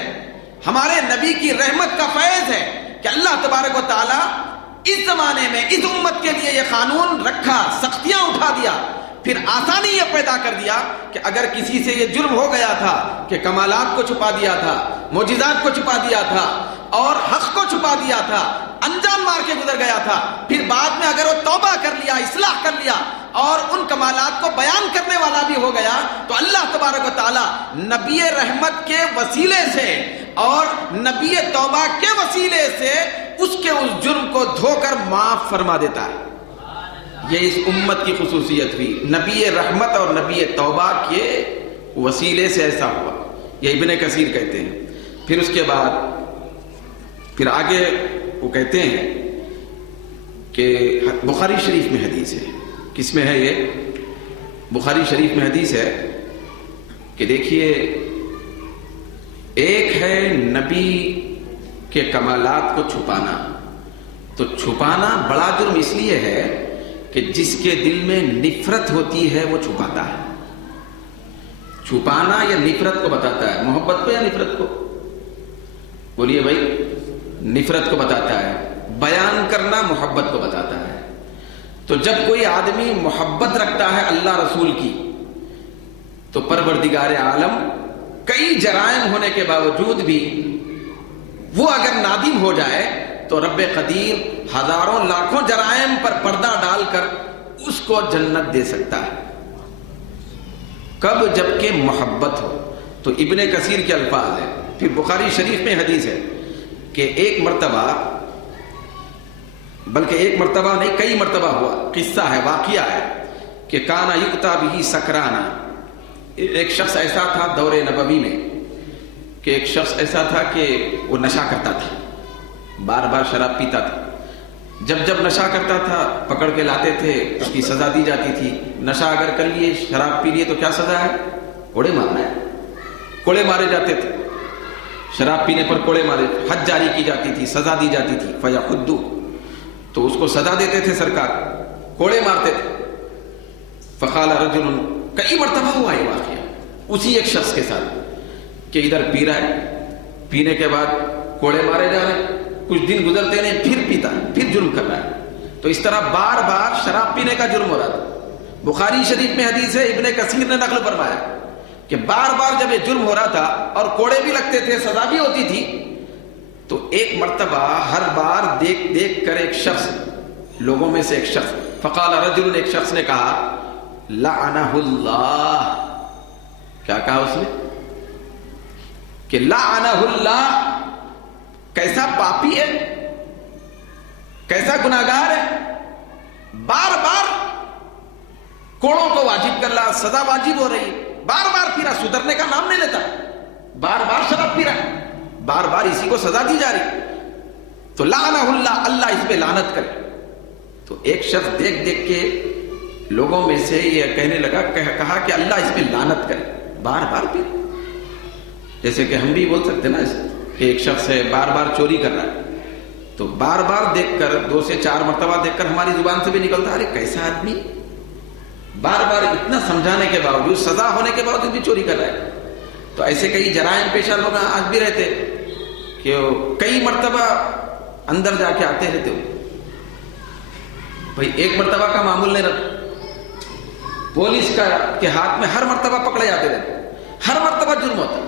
ہمارے نبی کی رحمت کا فیض ہے کہ اللہ تبارک و تعالی اس زمانے میں اس امت کے لیے یہ قانون رکھا، سختیاں اٹھا دیا، پھر آسانی یہ پیدا کر دیا کہ اگر کسی سے یہ جرم ہو گیا تھا کہ کمالات کو چھپا دیا تھا، معجزات کو چھپا دیا تھا اور حق کو چھپا دیا تھا، انجام مار کے گزر گیا تھا، پھر بعد میں اگر وہ توبہ کر لیا، اصلاح کر لیا اور ان کمالات کو بیان کرنے والا بھی ہو گیا، تو اللہ تبارک و تعالی نبی رحمت کے وسیلے سے اور نبی توبہ کے وسیلے سے اس کے اس جرم کو دھو کر معاف فرما دیتا ہے. یہ اس امت کی خصوصیت ہوئی، نبی رحمت اور نبی توبہ کے وسیلے سے ایسا ہوا. یہ ابن کثیر کہتے ہیں. پھر اس کے بعد پھر آگے وہ کہتے ہیں کہ بخاری شریف میں حدیث ہے. کس میں ہے یہ؟ بخاری شریف میں حدیث ہے کہ دیکھیے، ایک ہے نبی کے کمالات کو چھپانا، تو چھپانا بڑا جرم اس لیے ہے کہ جس کے دل میں نفرت ہوتی ہے وہ چھپاتا ہے. چھپانا یا نفرت کو بتاتا ہے، محبت کو یا نفرت کو؟ بولیے بھائی. نفرت کو بتاتا ہے. بیان کرنا محبت کو بتاتا ہے. تو جب کوئی آدمی محبت رکھتا ہے اللہ رسول کی، تو پروردگار عالم کئی جرائم ہونے کے باوجود بھی وہ اگر نادم ہو جائے تو رب قدیر ہزاروں لاکھوں جرائم پر پردہ ڈال کر اس کو جنت دے سکتا ہے. کب؟ جبکہ محبت ہو. تو ابن کثیر کے الفاظ ہیں. پھر بخاری شریف میں حدیث ہے کہ ایک مرتبہ، بلکہ ایک مرتبہ نہیں کئی مرتبہ ہوا، قصہ ہے، واقعہ ہے کہ کانا یؤتی بہ سکرانا. ایک شخص ایسا تھا دور نبوی میں کہ ایک شخص ایسا تھا کہ وہ نشہ کرتا تھا، بار بار شراب پیتا تھا. جب جب نشہ کرتا تھا پکڑ کے لاتے تھے، اس کی سزا دی جاتی تھی. نشہ اگر کر لیے، شراب پی لیے تو کیا سزا ہے؟ کوڑے مارنا ہے. کوڑے مارے جاتے تھے، شراب پینے پر کوڑے مارے، حد جاری کی جاتی تھی، سزا دی جاتی تھی. فیاخدو، تو اس کو سزا دیتے تھے سرکار، کوڑے مارتے تھے. فقال رجل، کئی مرتبہ ہوا یہ واقعہ اسی ایک شخص کے ساتھ کہ ادھر پی رہا ہے، پینے کے بعد کوڑے مارے جا رہے ہیں، کچھ دن گزرتے نہیں، پھر پیتا ہے، پھر جرم کر رہا ہے. تو اس طرح بار بار شراب پینے کا جرم ہو رہا تھا. بخاری شریف میں حدیث ہے، ابن کثیر نے نقل فرمایا کہ بار بار جب یہ جرم ہو رہا تھا اور کوڑے بھی لگتے تھے، سزا بھی ہوتی تھی، تو ایک مرتبہ ہر بار دیکھ دیکھ کر ایک شخص، لوگوں میں سے ایک شخص، فقال رجل، ایک شخص نے کہا لعنہ اللہ. کیا کہا اس نے؟ کہ لعنہ اللہ، کیسا پاپی ہے، کیسا گناہگار ہے، بار بار کوڑوں کو واجب کر رہا، سزا واجب ہو رہی، بار بار پی رہا، سدھرنے کا نام نہیں لیتا، بار بار شراب پی رہا، بار بار اسی کو سزا دی جا رہی. تو لعنہ اللہ، اللہ اس پہ لعنت کرے. تو ایک شخص دیکھ دیکھ کے لوگوں میں سے یہ کہنے لگا، کہا کہ اللہ اس پہ لعنت کرے، بار بار پہ. جیسے کہ ہم بھی بول سکتے نا کہ ایک شخص ہے بار بار چوری کر رہا ہے، تو بار بار دیکھ کر 2 سے 4 مرتبہ دیکھ کر ہماری زبان سے بھی نکلتا ہے ارے کیسا آدمی بار بار اتنا سمجھانے کے باوجود، سزا ہونے کے باوجود بھی چوری کر رہا ہے. تو ایسے کئی جرائم پیشہ لوگ آج بھی رہتے کہ کئی مرتبہ اندر جا کے آتے رہتے ہو. بھائی ایک مرتبہ کا معمول نہیں رہتا، پولیس کے ہاتھ میں ہر مرتبہ پکڑے جاتے رہتے، ہر مرتبہ جرم ہوتا.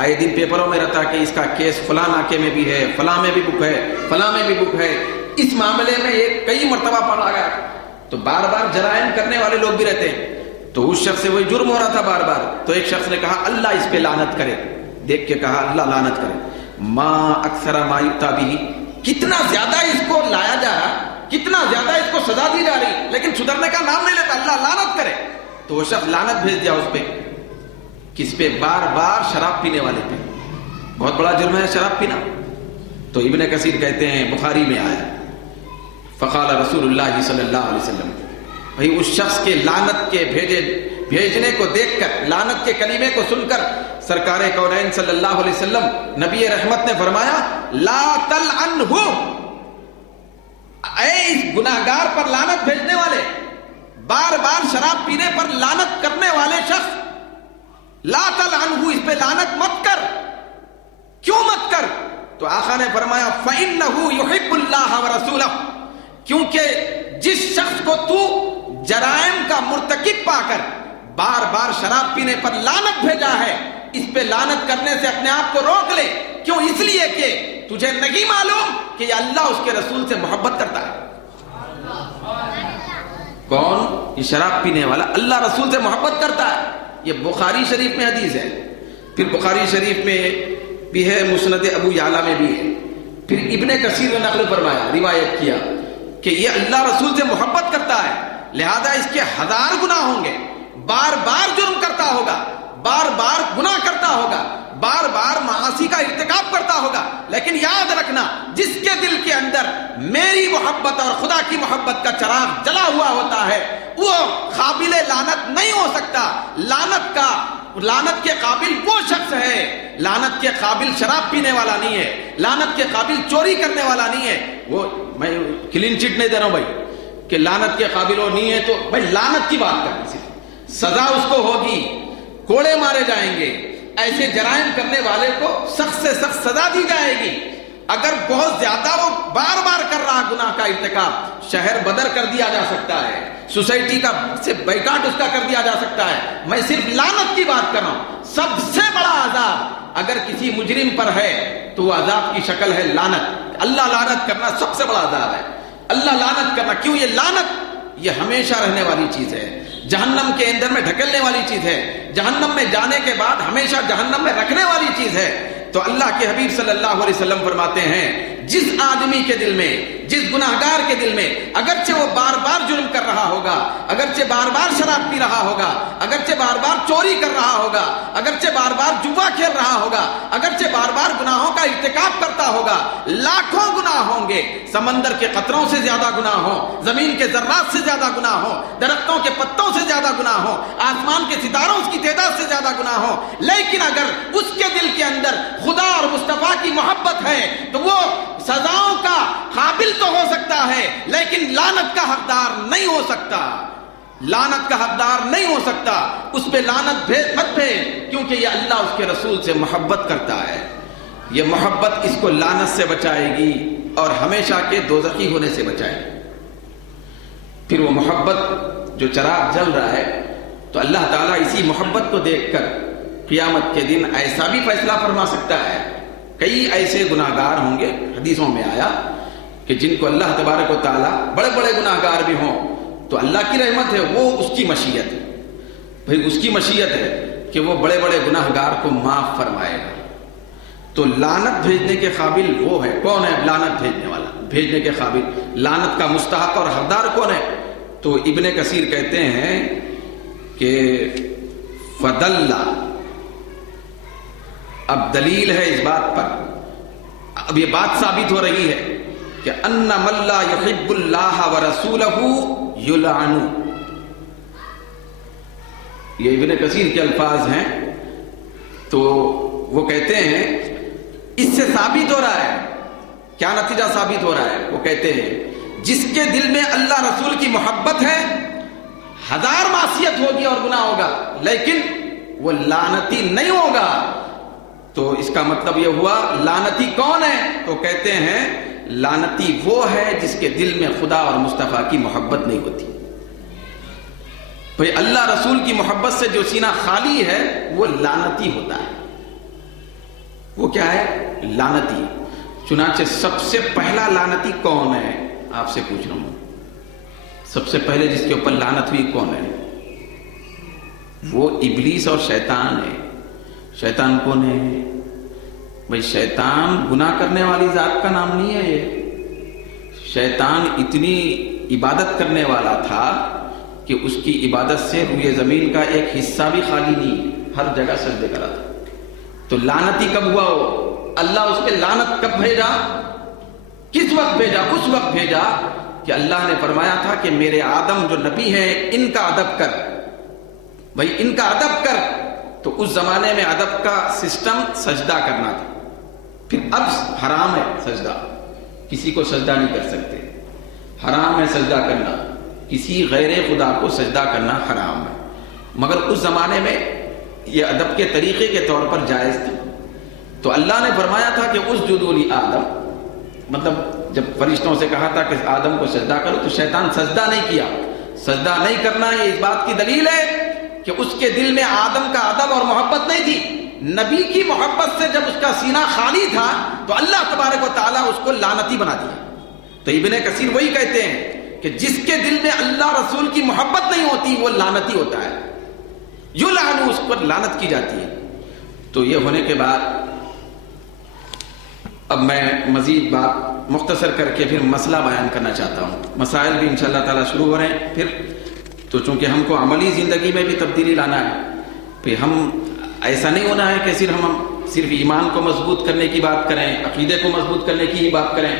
آئے دن پیپروں میں رہتا کہ اس کا کیس فلاں ناکے میں بھی ہے، فلاں میں بھی بک ہے، فلاں میں بھی بک ہے، اس معاملے میں ایک کئی مرتبہ پکڑا گیا. تو بار بار جرائم کرنے والے لوگ بھی رہتے ہیں. تو اس شخص سے وہی جرم ہو رہا تھا بار بار. تو ایک شخص نے کہا اللہ اس پہ لعنت کرے. دیکھ کے کہا اللہ لعنت کرے. ما اکثر ما یؤتی بہ، کتنا زیادہ اس کو لایا جا رہا، کتنا زیادہ اس کو سزا دی جا رہی، لیکن سدھرنے کا نام نہیں لیتا. اللہ لعنت کرے. تو وہ شخص لعنت بھیج دیا اس پہ. کس پہ؟ بار بار شراب پینے والے پہ. بہت بڑا جرم ہے شراب پینا. تو ابن کثیر کہتے ہیں بخاری میں آیا فقال رسول اللہ صلی اللہ علیہ وسلم، بھئی اس شخص کے لعنت کے بھیجنے کو دیکھ کر، لعنت کے کلمے کو سن کر سرکار کونین صلی اللہ علیہ وسلم نبی رحمت نے فرمایا لا تلعنہ، اے اس گناہگار پر لعنت بھیجنے والے، بار بار شراب پینے پر لعنت کرنے والے شخص، لا تلعنہ، اس پہ لعنت مت کر. کیوں مت کر؟ تو آقا نے فرمایا فإنہ یحب اللہ ورسولہ، کیونکہ جس شخص کو تو جرائم کا مرتکب پا کر بار بار شراب پینے پر لعنت بھیجا ہے، اس پہ لعنت کرنے سے اپنے آپ کو روک لے. کیوں؟ اس لیے کہ تجھے نہیں معلوم کہ یہ اللہ اس کے رسول سے محبت کرتا ہے. کون؟ یہ شراب پینے والا اللہ رسول سے محبت کرتا ہے. یہ بخاری شریف میں حدیث ہے. پھر بخاری شریف میں بھی ہے، مسند ابو یعلا میں بھی ہے. پھر ابن کثیر نے نقل فرمایا، روایت کیا کہ یہ اللہ رسول سے محبت کرتا ہے، لہذا اس کے 1000 گناہ ہوں گے، بار بار جرم کرتا ہوگا، بار بار گناہ کرتا ہوگا، بار بار معاصی کا ارتکاب کرتا ہوگا، لیکن یاد رکھنا جس کے دل کے اندر میری محبت اور خدا کی محبت کا چراغ جلا ہوا ہوتا ہے وہ قابل لعنت نہیں ہو سکتا. لعنت کے قابل وہ شخص ہے، لعنت کے قابل شراب پینے والا نہیں ہے، لعنت کے قابل چوری کرنے والا نہیں ہے. وہ میں کلین چٹ نہیں دے رہا ہوں بھائی کہ لعنت کے قابل وہ نہیں ہے، تو بھائی لعنت کی بات کرنی صرف، سزا اس کو ہوگی، کوڑے مارے جائیں گے، ایسے جرائم کرنے والے کو سخت سے سخت سزا دی جائے گی. اگر بہت زیادہ وہ بار بار کر رہا گناہ کا ارتکاب، شہر بدر کر دیا جا سکتا ہے، سوسائٹی کا سے بائیکاٹ اس کا کر دیا جا سکتا ہے. میں صرف لعنت کی بات کر رہا ہوں. سب سے بڑا عذاب اگر کسی مجرم پر ہے تو وہ عذاب کی شکل ہے لعنت. اللہ لعنت کرنا سب سے بڑا عذاب ہے. اللہ لعنت کرنا، کیوں؟ یہ لعنت یہ ہمیشہ رہنے والی چیز ہے، جہنم کے اندر میں ڈھکلنے والی چیز ہے، جہنم میں جانے کے بعد ہمیشہ جہنم میں رکھنے والی چیز ہے. تو اللہ کے حبیب صلی اللہ علیہ وسلم فرماتے ہیں جس آدمی کے دل میں، جس گناہگار کے دل میں اگرچہ وہ بار بار جرم کر رہا ہوگا، اگرچہ بار بار شراب پی رہا ہوگا، اگرچہ بار بار چوری کر رہا ہوگا، اگرچہ بار بار جوا کھیل رہا ہوگا، اگرچہ بار بار گناہوں کا ارتکاب کرتا ہوگا، لاکھوں گناہ ہوں گے، سمندر کے قطروں سے زیادہ گناہ ہوں، زمین کے ذرات سے زیادہ گناہ ہوں، درختوں کے پتوں سے زیادہ گناہ ہوں، آسمان کے ستاروں کی تعداد سے زیادہ گناہ ہوں، لیکن اگر اس کے دل کے اندر خدا اور مصطفیٰ کی محبت ہے تو وہ سزاؤں کا قابل تو ہو سکتا ہے لیکن لعنت کا حقدار نہیں ہو سکتا. لعنت کا حقدار نہیں ہو سکتا. اس پہ لعنت مت بھیج، کیونکہ یہ اللہ اس کے رسول سے محبت کرتا ہے. یہ محبت اس کو لعنت سے بچائے گی اور ہمیشہ کے دوزخی ہونے سے بچائے گی. پھر وہ محبت جو چراغ جل رہا ہے تو اللہ تعالیٰ اسی محبت کو دیکھ کر قیامت کے دن ایسا بھی فیصلہ فرما سکتا ہے. کئی ایسے گناہگار ہوں گے، حدیثوں میں آیا کہ جن کو اللہ تبارک و تعالیٰ، بڑے بڑے گناہگار بھی ہوں تو اللہ کی رحمت ہے، وہ اس کی مشیت ہے. بھئی اس کی مشیت ہے کہ وہ بڑے بڑے گناہگار کو معاف فرمائے گا. تو لعنت بھیجنے کے قابل وہ ہے. کون ہے لعنت بھیجنے والا، بھیجنے کے قابل؟ لعنت کا مستحق اور حقدار کون ہے؟ تو ابن کثیر کہتے ہیں کہ فدل، اب دلیل ہے اس بات پر، اب یہ بات ثابت ہو رہی ہے کہ ان من لا يحب اللہ ورسولہ یلعن، یہ ابن کثیر کے الفاظ ہیں. تو وہ کہتے ہیں اس سے ثابت ہو رہا ہے، کیا نتیجہ ثابت ہو رہا ہے؟ وہ کہتے ہیں جس کے دل میں اللہ رسول کی محبت ہے، 1000 معصیت ہوگی اور گناہ ہوگا لیکن وہ لعنتی نہیں ہوگا. تو اس کا مطلب یہ ہوا لعنتی کون ہے؟ تو کہتے ہیں لعنتی وہ ہے جس کے دل میں خدا اور مصطفیٰ کی محبت نہیں ہوتی. بھئی اللہ رسول کی محبت سے جو سینہ خالی ہے وہ لعنتی ہوتا ہے. وہ کیا ہے؟ لعنتی. چنانچہ سب سے پہلا لعنتی کون ہے؟ آپ سے پوچھ رہا ہوں، سب سے پہلے جس کے اوپر لعنت ہوئی کون ہے؟ وہ ابلیس اور شیطان ہے. شیطان کون ہے؟ بھئی شیطان گناہ کرنے والی ذات کا نام نہیں ہے. یہ شیطان اتنی عبادت کرنے والا تھا کہ اس کی عبادت سے روئے زمین کا ایک حصہ بھی خالی نہیں، ہر جگہ سجدے کرا تھا. تو لعنتی کب ہوا وہ؟ اللہ اس پہ لعنت کب بھیجا؟ کس وقت بھیجا؟ اس وقت بھیجا کہ اللہ نے فرمایا تھا کہ میرے آدم جو نبی ہیں ان کا ادب کر. بھئی ان کا ادب کر. تو اس زمانے میں ادب کا سسٹم سجدہ کرنا تھا. پھر اب حرام ہے سجدہ، کسی کو سجدہ نہیں کر سکتے، حرام ہے سجدہ کرنا، کسی غیر خدا کو سجدہ کرنا حرام ہے. مگر اس زمانے میں یہ ادب کے طریقے کے طور پر جائز تھی. تو اللہ نے فرمایا تھا کہ اسجدوا لآدم، مطلب جب فرشتوں سے کہا تھا کہ آدم کو سجدہ کرو تو شیطان سجدہ نہیں کیا. سجدہ نہیں کرنا یہ اس بات کی دلیل ہے کہ اس کے دل میں آدم کا ادب اور محبت نہیں تھی. نبی کی محبت سے جب اس کا سینہ خالی تھا تو اللہ تبارک و تعالیٰ اس کو لعنتی بنا دیا. تو ابن کثیر وہی کہتے ہیں کہ جس کے دل میں اللہ رسول کی محبت نہیں ہوتی وہ لعنتی ہوتا ہے، یلعن، اس پر لعنت کی جاتی ہے. تو یہ ہونے کے بعد اب میں مزید بات مختصر کر کے پھر مسئلہ بیان کرنا چاہتا ہوں. مسائل بھی انشاءاللہ تعالیٰ شروع ہو رہے ہیں. پھر تو چونکہ ہم کو عملی زندگی میں بھی تبدیلی لانا ہے، پھر ہم ایسا نہیں ہونا ہے کہ صرف ایمان کو مضبوط کرنے کی بات کریں، عقیدے کو مضبوط کرنے کی ہی بات کریں،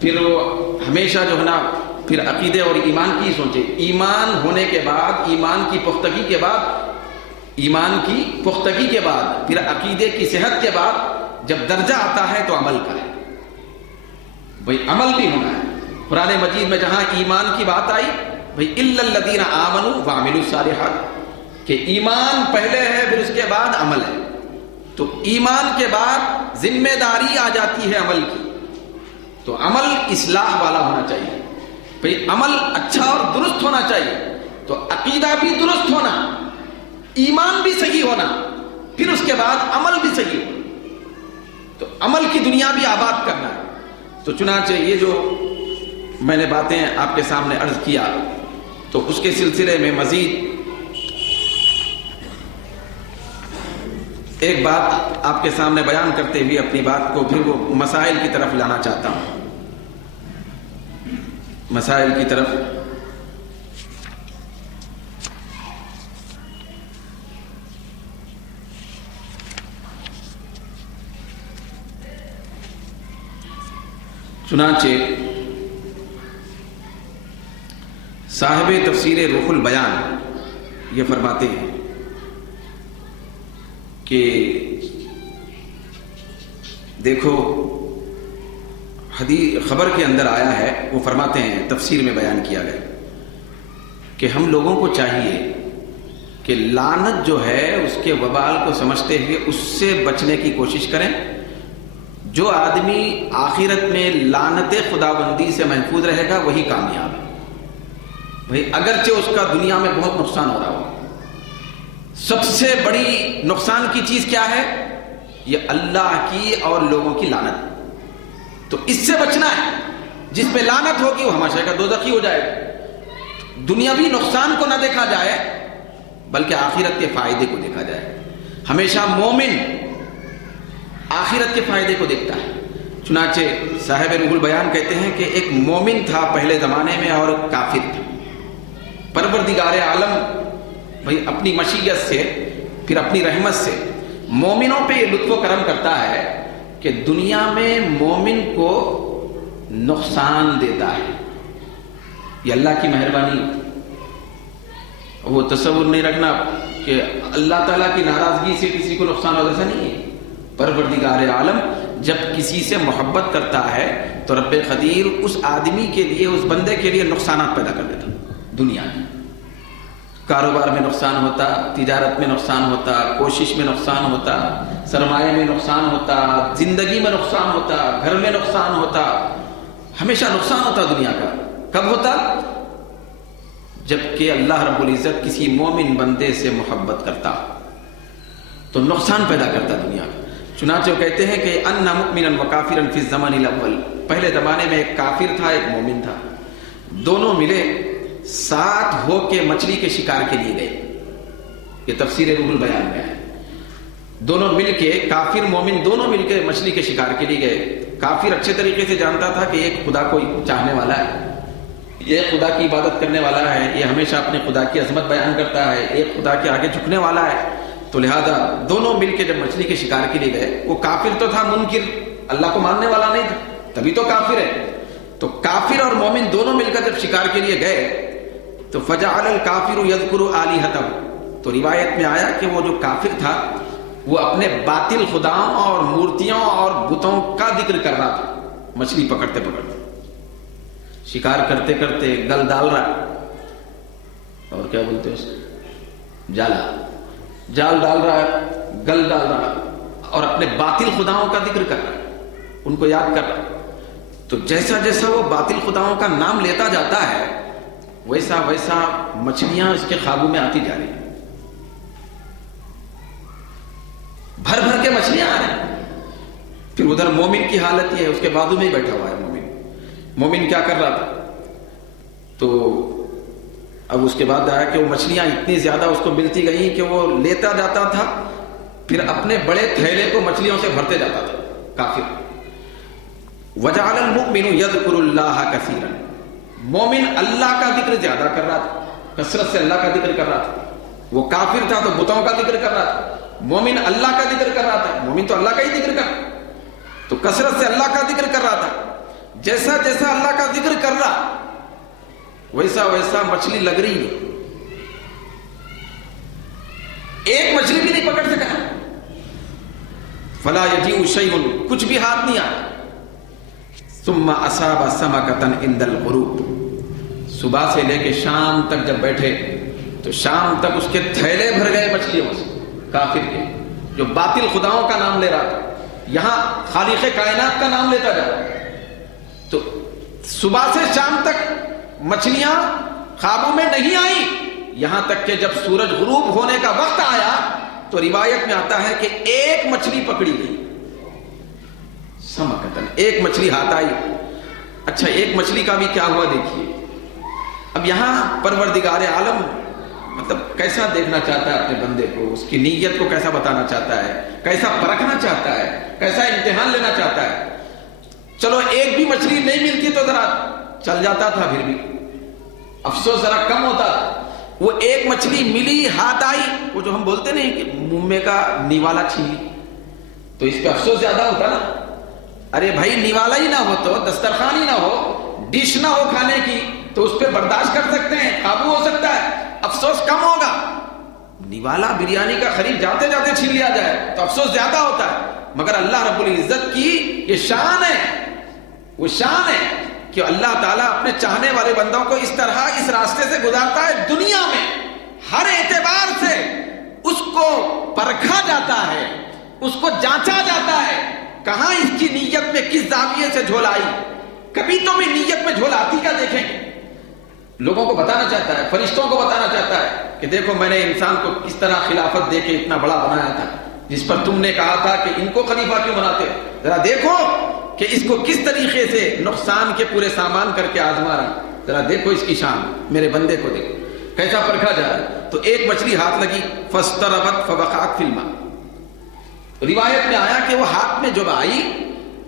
پھر وہ ہمیشہ جو ہے نا پھر عقیدے اور ایمان کی سوچیں. ایمان ہونے کے بعد، ایمان کی پختگی کے بعد پھر عقیدے کی صحت کے بعد جب درجہ آتا ہے تو عمل کا ہے. بھئی عمل بھی ہونا ہے. قرآن مجید میں جہاں ایمان کی بات آئی، بھئی الا الذین آمنوا وعملوا الصالحات، کہ ایمان پہلے ہے پھر اس کے بعد عمل ہے. تو ایمان کے بعد ذمہ داری آ جاتی ہے عمل کی. تو عمل اصلاح والا ہونا چاہیے. بھئی عمل اچھا اور درست ہونا چاہیے. تو عقیدہ بھی درست ہونا، ایمان بھی صحیح ہونا، پھر اس کے بعد عمل بھی صحیح ہونا. تو عمل کی دنیا بھی آباد کرنا ہے. تو چنانچہ یہ جو میں نے باتیں آپ کے سامنے عرض کیا، تو اس کے سلسلے میں مزید ایک بات آپ کے سامنے بیان کرتے ہوئے اپنی بات کو پھر وہ مسائل کی طرف لانا چاہتا ہوں. مسائل کی طرف چنانچہ صاحب تفسیر روح البیان یہ فرماتے ہیں کہ دیکھو حدیث خبر کے اندر آیا ہے، وہ فرماتے ہیں تفسیر میں بیان کیا گیا کہ ہم لوگوں کو چاہیے کہ لعنت جو ہے اس کے وبال کو سمجھتے ہوئے اس سے بچنے کی کوشش کریں. جو آدمی آخرت میں لعنت خداوندی سے محفوظ رہے گا وہی کامیاب ہے. بھئی اگرچہ اس کا دنیا میں بہت نقصان ہو رہا ہو، سب سے بڑی نقصان کی چیز کیا ہے؟ یہ اللہ کی اور لوگوں کی لعنت. تو اس سے بچنا ہے. جس پہ لعنت ہوگی وہ ہمیشہ کا دوزخی ہو جائے گا. دنیاوی نقصان کو نہ دیکھا جائے بلکہ آخرت کے فائدے کو دیکھا جائے. ہمیشہ مومن آخرت کے فائدے کو دیکھتا ہے. چنانچہ صاحب روح البیان کہتے ہیں کہ ایک مومن تھا پہلے زمانے میں اور کافر تھا. پروردگار عالم بھئی اپنی مشیت سے پھر اپنی رحمت سے مومنوں پہ یہ لطف و کرم کرتا ہے کہ دنیا میں مومن کو نقصان دیتا ہے. یہ اللہ کی مہربانی. وہ تصور نہیں رکھنا کہ اللہ تعالیٰ کی ناراضگی سے کسی کو نقصان ہو، ایسا نہیں ہے۔ پروردگار عالم جب کسی سے محبت کرتا ہے تو رب قدیر اس آدمی کے لیے، اس بندے کے لیے نقصانات پیدا کر دیتا، دنیا میں کاروبار میں نقصان ہوتا، تجارت میں نقصان ہوتا، کوشش میں نقصان ہوتا، سرمایہ میں نقصان ہوتا، زندگی میں نقصان ہوتا، گھر میں نقصان ہوتا، ہمیشہ نقصان ہوتا دنیا کا۔ کب ہوتا؟ جبکہ اللہ رب العزت کسی مومن بندے سے محبت کرتا تو نقصان پیدا کرتا دنیا کا۔ چنانچہ وہ کہتے ہیں کہ ان مؤمنا وکافرا فی الزمان الاول، پہلے زمانے میں ایک کافر تھا ایک مومن تھا، دونوں ملے ساتھ ہو کے مچھلی کے شکار کے لیے گئے۔ یہ تفسیر روح البیان میں ہے، دونوں مل کے، کافر مومن دونوں مل کے مچھلی کے شکار کے لیے گئے۔ کافر اچھے طریقے سے جانتا تھا کہ ایک خدا کو چاہنے والا ہے، یہ خدا کی عبادت کرنے والا ہے، یہ ہمیشہ اپنے خدا کی عظمت بیان کرتا ہے، ایک خدا کے آگے جھکنے والا ہے۔ تو لہذا دونوں مل کے جب مچھلی کے شکار کے لیے گئے، وہ کافر تو تھا منکر، اللہ کو ماننے والا نہیں تھا، تبھی تو کافر ہے۔ تو کافر اور مومن دونوں مل کر جب شکار کے لیے گئے تو فجعل الکافر یذکر آلہتہ، تو روایت میں آیا کہ وہ جو کافر تھا وہ اپنے باطل خداؤں اور مورتیوں اور بتوں کا ذکر کر رہا تھا، مچھلی پکڑتے پکڑتے، شکار کرتے کرتے گل ڈال رہا، اور کیا بولتے ہیں جال ڈال رہا ہے، گل ڈال رہا ہے، اور اپنے باطل خداؤں کا ذکر کر رہا ہے، ان کو یاد کر رہا ہے۔ تو جیسا جیسا وہ باطل خداؤں کا نام لیتا جاتا ہے ویسا ویسا مچھلیاں اس کے قابو میں آتی جا رہی ہیں، بھر بھر کے مچھلیاں آ رہی ہیں۔ پھر ادھر مومن کی حالت یہ ہے، اس کے بازو میں ہی بیٹھا ہوا ہے مومن کیا کر رہا تھا؟ تو اب اس کے بعد آیا کہ وہ مچھلیاں اتنی زیادہ اس کو ملتی گئیں کہ وہ لیتا جاتا تھا، پھر اپنے بڑے تھیلے کو مچھلیوں سے بھرتے جاتا تھا کافر۔ وجعل المؤمن یذکر اللہ کثیرا، مومن اللہ کا ذکر زیادہ کر رہا تھا، کثرت سے اللہ کا ذکر کر رہا تھا۔ وہ کافر تھا تو بتوں کا ذکر کر رہا تھا، مومن اللہ کا ذکر کر رہا تھا، مومن تو اللہ کا ہی ذکر کر، تو کثرت سے اللہ کا ذکر کر رہا تھا۔ جیسا جیسا اللہ کا ذکر کر رہا ویسا ویسا مچھلی لگ رہی نہیں، ایک مچھلی بھی نہیں پکڑ سکا۔ فلا یجیء شیء، کچھ بھی ہاتھ نہیں آیا۔ ثم اصاب سمکۃ عند الغروب، صبح سے لے کے شام تک جب بیٹھے تو شام تک اس کے تھیلے بھر گئے مچھلیوں سے، کافر کے جو باطل خداؤں کا نام لے رہا تھا، یہاں خالق کائنات کا نام لیتا جا رہا ہے۔ تو صبح سے شام تک مچھلیاں قابو میں نہیں آئی، یہاں تک کہ جب سورج غروب ہونے کا وقت آیا تو روایت میں آتا ہے کہ ایک مچھلی پکڑی گئی، سمکتن، ایک مچھلی ہاتھ آئی۔ اچھا ایک مچھلی کا بھی کیا ہوا دیکھیے۔ اب یہاں پروردگار عالم مطلب کیسا دیکھنا چاہتا ہے اپنے بندے کو، اس کی نیت کو کیسا بتانا چاہتا ہے، کیسا پرکھنا چاہتا ہے، کیسا امتحان لینا چاہتا ہے۔ چلو ایک بھی مچھلی نہیں ملتی تو ذرا چل جاتا تھا، پھر بھی افسوس ذرا کم ہوتا تھا۔ وہ ایک مچھلی ملی، ہاتھ آئی، وہ جو ہم بولتے نہیں کہ منہ میں کا نیوالا چھینی، تو اس پہ افسوس زیادہ ہوتا نا۔ ارے بھائی نیوالا ہی نہ ہو تو، دسترخوان ہی نہ ہو، ڈش نہ ہو کھانے کی، تو اس پہ برداشت کر سکتے ہیں، قابو ہو سکتا ہے، افسوس کم ہوگا۔ نیوالا بریانی کا قریب جاتے جاتے چھین لیا جائے تو افسوس زیادہ ہوتا ہے۔ مگر اللہ رب العزت کی یہ شان ہے، وہ شان ہے کہ اللہ تعالیٰ اپنے چاہنے والے بندوں کو اس طرح اس راستے سے گزارتا ہے، دنیا میں ہر اعتبار سے اس کو پرکھا جاتا ہے، اس کو جانچا جاتا ہے، کہاں اس کی نیت میں کس زاویے سے جھول آئی۔ کبھی تو بھی نیت میں جھول آتی کا دیکھیں گے، لوگوں کو بتانا چاہتا ہے، فرشتوں کو بتانا چاہتا ہے کہ دیکھو میں نے انسان کو کس طرح خلافت دے کے اتنا بڑا بنایا تھا، جس پر تم نے کہا تھا کہ ان کو خلیفہ کیوں بناتے، ذرا دیکھو کہ اس کو کس طریقے سے نقصان کے پورے سامان کر کے آزما رہا، ذرا دیکھو اس کی شان، میرے بندے کو دیکھو کیسا پرکھا جا رہا ہے۔ تو ایک مچھلی ہاتھ لگی، فاستربت فوقعت فی الماء، روایت میں آیا کہ وہ ہاتھ میں جب آئی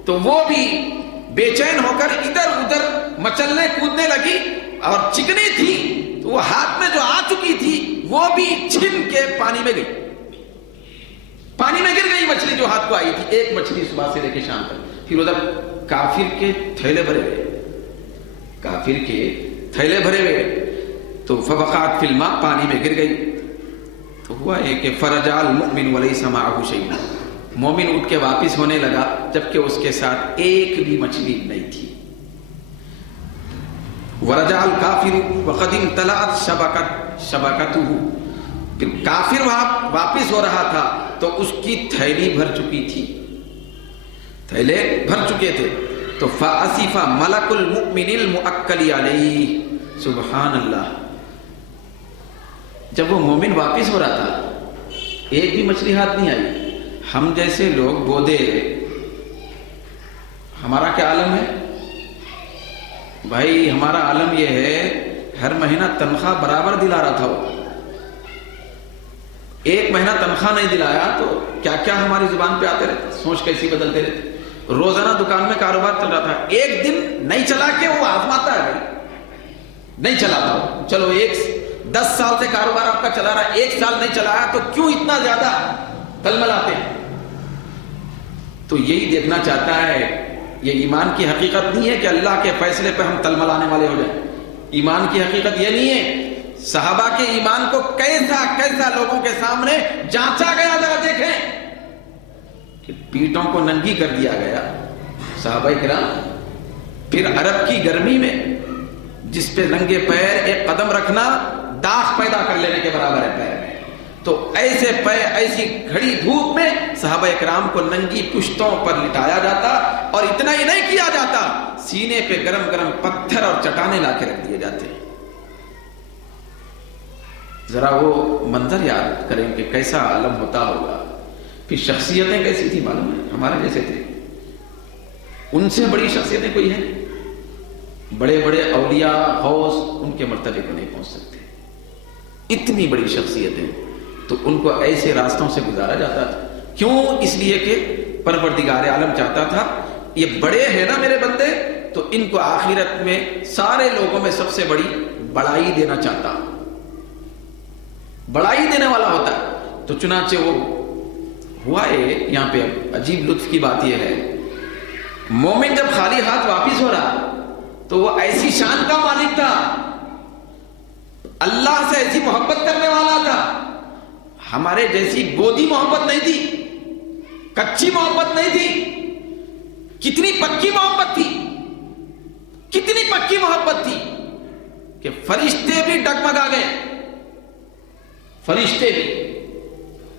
تو وہ بھی بے چین ہو کر ادھر ادھر مچلنے کودنے لگی، اور چکنی تھی تو وہ ہاتھ میں جو آ چکی تھی وہ بھی چھن کے پانی میں گئی، پانی میں گر گئی مچھلی جو ہاتھ کو آئی تھی، ایک مچھلی صبح سے لے کے شام تک۔ پھر ادھر کافر کے تھیلے بھرے ہوئے، کافر کے تھیلے بھرے ہوئے، تو فوقعت فی الماء، پانی میں گر گئی۔ تو ہوا ہے کہ فرجال المؤمن ولیس معه شیء، مومن اٹھ کے واپس ہونے لگا جبکہ اس کے ساتھ ایک بھی مچھلی نہیں تھی. ورجع الکافر وقد امتلأت شبکتہ، پھر کافر واپس ہو رہا تھا تو اس کی تھیلی بھر چکی تھی، تھیلے بھر چکے تھے. تو فاسف ملک المؤمن المؤکل علیہ، سبحان اللہ. جب وہ مومن واپس ہو رہا تھا ایک بھی مچھلی ہاتھ نہیں آئی. ہم جیسے لوگ بودے، ہمارا کیا عالم ہے بھائی؟ ہمارا عالم یہ ہے ہر مہینہ تنخواہ برابر دلا رہا تھا، وہ ایک مہینہ تنخواہ نہیں دلایا تو کیا کیا ہماری زبان پہ آتے رہتے، سوچ کیسی بدلتے رہتے. روزانہ دکان میں کاروبار چل رہا تھا، ایک دن نہیں چلا کے وہ آزماتا ہے بھائی، نہیں چلاتا ہو. چلو 10 سال سے کاروبار آپ کا چلا رہا ہے، 1 سال نہیں چلایا تو کیوں اتنا زیادہ تلملاتے ہیں؟ تو یہی دیکھنا چاہتا ہے. یہ ایمان کی حقیقت نہیں ہے کہ اللہ کے فیصلے پہ ہم تلملانے والے ہو جائیں. ایمان کی حقیقت یہ نہیں ہے. صحابہ کے ایمان کو کیسا کیسا لوگوں کے سامنے جانچا گیا، ذرا دیکھیں کہ پیٹوں کو ننگی کر دیا گیا صحابہ کرام. پھر عرب کی گرمی میں جس پہ ننگے پیر ایک قدم رکھنا داغ پیدا کر لینے کے برابر ہے پیر میں، تو ایسے ایسی گھڑی دھوپ میں صحابہ کرام کو ننگی پشتوں پر لٹایا جاتا، اور اتنا ہی نہیں کیا جاتا، سینے پہ گرم گرم پتھر اور چٹانے لا کے رکھ دیے جاتے. ذرا وہ منظر یاد کریں کہ کیسا عالم ہوتا ہوگا. پھر شخصیتیں کیسی تھی معلوم ہے؟ ہمارے جیسے تھے. ان سے بڑی شخصیتیں کوئی ہیں؟ بڑے بڑے اولیاء غوث ان کے مرتبے کو نہیں پہنچ سکتے. اتنی بڑی شخصیتیں، تو ان کو ایسے راستوں سے گزارا جاتا تھا. کیوں؟ اس لیے کہ پروردگار عالم چاہتا تھا یہ بڑے ہیں نا میرے بندے، تو ان کو آخرت میں سارے لوگوں میں سب سے بڑی بڑائی دینا چاہتا، بڑائی دینے والا ہوتا. تو چنانچہ وہ ہوا ہے. یہاں پہ عجیب لطف کی بات یہ ہے، مومن جب خالی ہاتھ واپس ہو رہا تو وہ ایسی شان کا مالک تھا، اللہ سے ایسی محبت کرنے والا تھا. ہمارے جیسی بودی محبت نہیں تھی، کچی محبت نہیں تھی. کتنی پکی محبت تھی، کتنی پکی محبت تھی کہ فرشتے بھی ڈگمگا گئے. فرشتے بھی،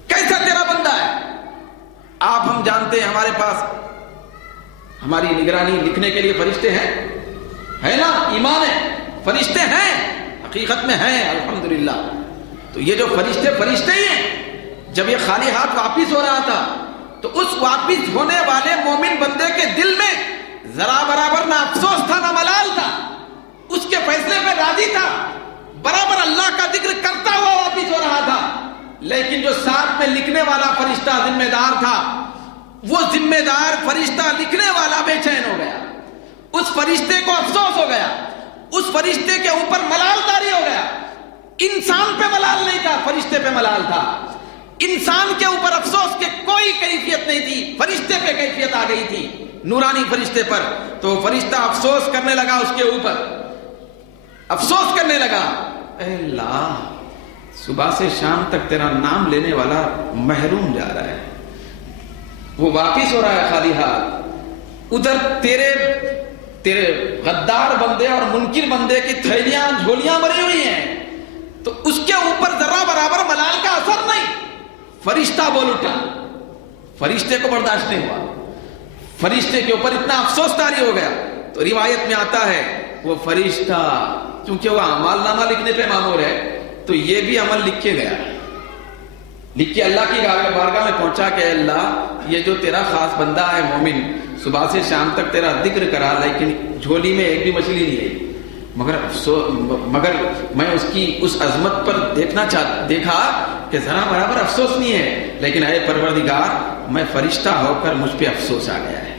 کیسا تیرا بندہ ہے. آپ ہم جانتے ہیں ہمارے پاس ہماری نگرانی لکھنے کے لیے فرشتے ہیں، ہے نا؟ ایمان ہے، فرشتے ہیں، حقیقت میں ہیں الحمدللہ. تو یہ جو فرشتے ہی ہیں. جب یہ خالی ہاتھ واپس ہو رہا تھا تو اس واپس ہونے والے مومن بندے کے دل میں ذرا برابر نہ افسوس تھا نہ ملال تھا، اس کے فیصلے پہ راضی تھا، برابر اللہ کا ذکر کرتا ہوا واپس ہو رہا تھا. لیکن جو ساتھ میں لکھنے والا فرشتہ ذمہ دار تھا، وہ ذمہ دار فرشتہ لکھنے والا بے چین ہو گیا. اس فرشتے کو افسوس ہو گیا، اس فرشتے کے اوپر ملال طاری ہو گیا. انسان پہ ملال نہیں تھا، فرشتے پہ ملال تھا. انسان کے اوپر افسوس کے کوئی کیفیت نہیں تھی، فرشتے پہ کیفیت آ گئی تھی، نورانی فرشتے پر. تو فرشتہ افسوس کرنے لگا، اس کے اوپر افسوس کرنے لگا، اے اللہ صبح سے شام تک تیرا نام لینے والا محروم جا رہا ہے، وہ واپس ہو رہا ہے خالی ہاتھ. ادھر تیرے غدار بندے اور منکر بندے کی تھیلیاں جھولیاں بھری ہوئی ہیں، تو اس کے اوپر ذرا برابر ملال کا اثر نہیں. فرشتہ بول اٹھا، فرشتے کو برداشت نہیں ہوا، فرشتے کے اوپر اتنا افسوس طاری ہو گیا. تو روایت میں آتا ہے وہ فرشتہ چونکہ وہ اعمال نامہ لکھنے پہ مامور ہے، تو یہ بھی عمل لکھ کے گیا، لکھ کے اللہ کی بارگاہ میں پہنچا کہ اللہ یہ جو تیرا خاص بندہ ہے مومن، صبح سے شام تک تیرا ذکر کرا لیکن جھولی میں ایک بھی مچھلی نہیں ہے. مگر میں اس کی اس عظمت پر دیکھا کہ ذرا برابر افسوس نہیں ہے. لیکن اے پروردگار میں فرشتہ ہو کر مجھ پہ افسوس آ گیا ہے،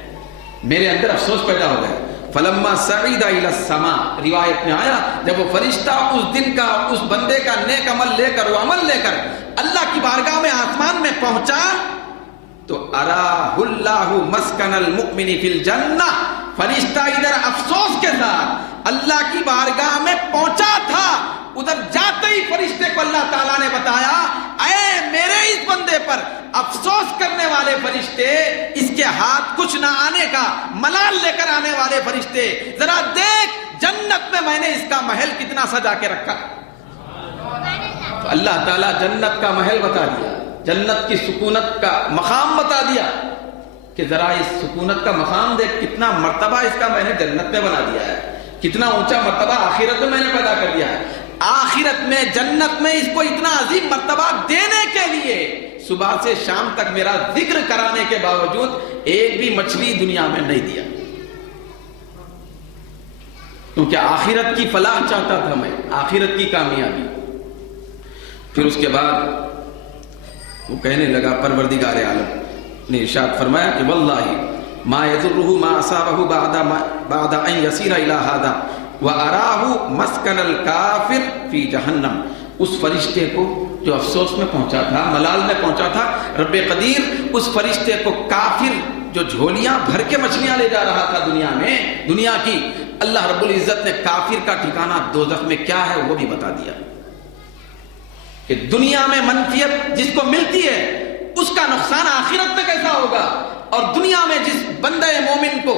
میرے اندر افسوس پیدا ہو گیا. فلما صعد الى السماء، روایت میں آیا جب وہ فرشتہ اس دن کا اس بندے کا نیک عمل لے کر، وہ عمل لے کر اللہ کی بارگاہ میں آسمان میں پہنچا تو اراہ اللہ مسکن المؤمن فی الجنہ. فرشتہ ادھر افسوس کے ساتھ اللہ کی بارگاہ میں پہنچا تھا، ادھر جاتے ہی فرشتے کو اللہ تعالیٰ نے بتایا اے میرے اس بندے پر افسوس کرنے والے فرشتے، اس کے ہاتھ کچھ نہ آنے کا ملال لے کر آنے والے فرشتے، ذرا دیکھ جنت میں نے اس کا محل کتنا سجا کے رکھا. تو اللہ تعالیٰ جنت کا محل بتا دیا، جنت کی سکونت کا مقام بتا دیا کہ ذرا اس سکونت کا مقام دیکھ، کتنا مرتبہ اس کا میں نے جنت میں بنا دیا ہے، کتنا اونچا مرتبہ آخرت میں نے پیدا کر دیا ہے. آخرت میں جنت میں اس کو اتنا عظیم مرتبہ دینے کے لیے صبح سے شام تک میرا ذکر کرانے کے باوجود ایک بھی مچھلی دنیا میں نہیں دیا، کیونکہ آخرت کی فلاح چاہتا تھا میں، آخرت کی کامیابی. پھر اس کے بعد وہ کہنے لگا پروردگار عالم نے ارشاد فرمایا کہ واللہ ما یضرہ ما اصابہ بعد ان یسیر الی ھذا وَأَرَاهُ مَسْكَنَ الْكَافِرِ فِي جَهَنَّمَ. اس فرشتے کو جو افسوس میں پہنچا تھا، ملال میں پہنچا تھا، رب قدیر اس فرشتے کو کافر جو جھولیاں بھر کے مچھلیاں لے جا رہا تھا دنیا کی، اللہ رب العزت نے کافر کا ٹھکانہ دوزخ میں کیا ہے وہ بھی بتا دیا کہ دنیا میں منفیت جس کو ملتی ہے اس کا نقصان آخرت میں کیسا ہوگا، اور دنیا میں جس بندہ مومن کو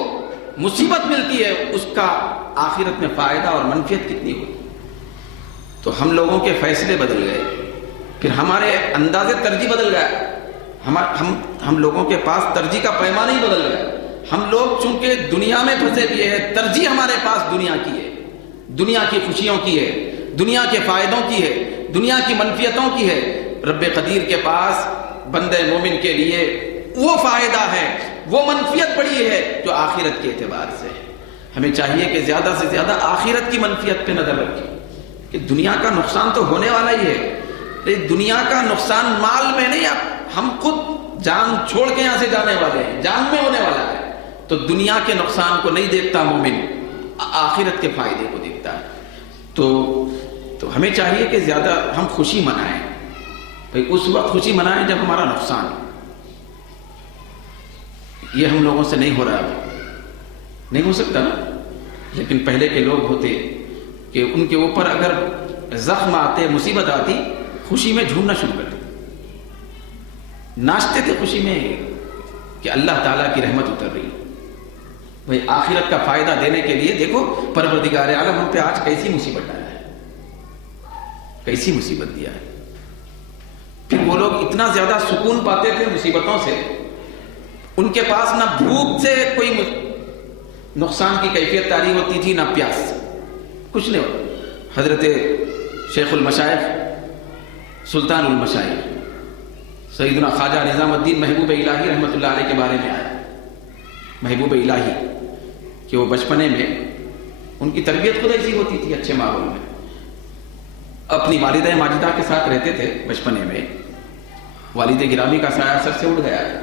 مصیبت ملتی ہے اس کا آخرت میں فائدہ اور منفیت کتنی ہوگی. تو ہم لوگوں کے فیصلے بدل گئے، پھر ہمارے انداز ترجیح بدل گیا، ہم لوگوں کے پاس ترجیح کا پیمانہ ہی بدل گیا. ہم لوگ چونکہ دنیا میں پھنسے ہوئے ہیں، ترجیح ہمارے پاس دنیا کی ہے، دنیا کی خوشیوں کی ہے، دنیا کے فائدوں کی ہے، دنیا کی منفیتوں کی ہے. رب قدیر کے پاس بندے مومن کے لیے وہ فائدہ ہے، وہ منفیت بڑی ہے جو آخرت کے اعتبار سے ہے. ہمیں چاہیے کہ زیادہ سے زیادہ آخرت کی منفیت پہ نظر رکھیں کہ دنیا کا نقصان تو ہونے والا ہی ہے، دنیا کا نقصان مال میں نہیں، ہم خود جان چھوڑ کے یہاں سے جانے والے ہیں، جان میں ہونے والا ہے. تو دنیا کے نقصان کو نہیں دیکھتا مومن، آخرت کے فائدے کو دیکھتا ہے. تو ہمیں چاہیے کہ زیادہ ہم خوشی منائیں، بھئی اس وقت خوشی منائیں جب ہمارا نقصان. یہ ہم لوگوں سے نہیں ہو رہا ہے، نہیں ہو سکتا نا. لیکن پہلے کے لوگ ہوتے کہ ان کے اوپر اگر زخم آتے، مصیبت آتی، خوشی میں جھومنا شروع کرتے، ناچتے تھے خوشی میں کہ اللہ تعالیٰ کی رحمت اتر رہی. بھئی آخرت کا فائدہ دینے کے لیے دیکھو پروردگار عالم ہم پہ آج کیسی مصیبت ڈالا ہے، کیسی مصیبت دیا ہے. پھر وہ لوگ اتنا زیادہ سکون پاتے تھے مصیبتوں سے، ان کے پاس نہ بھوک سے کوئی نقصان کی کیفیت طاری ہوتی تھی، نہ پیاس سے، کچھ نہیں ہوتا. حضرت شیخ المشائخ سلطان المشائخ سیدنا خواجہ نظام الدین محبوب الہی رحمۃ اللہ علیہ کے بارے میں آیا. محبوب الہی کہ وہ بچپنے میں ان کی تربیت خود ایسی ہوتی تھی، اچھے ماحول میں، اپنی والدہ ماجدہ کے ساتھ رہتے تھے. بچپنے میں والد گرامی کا سایہ سر سے اڑ گیا ہے،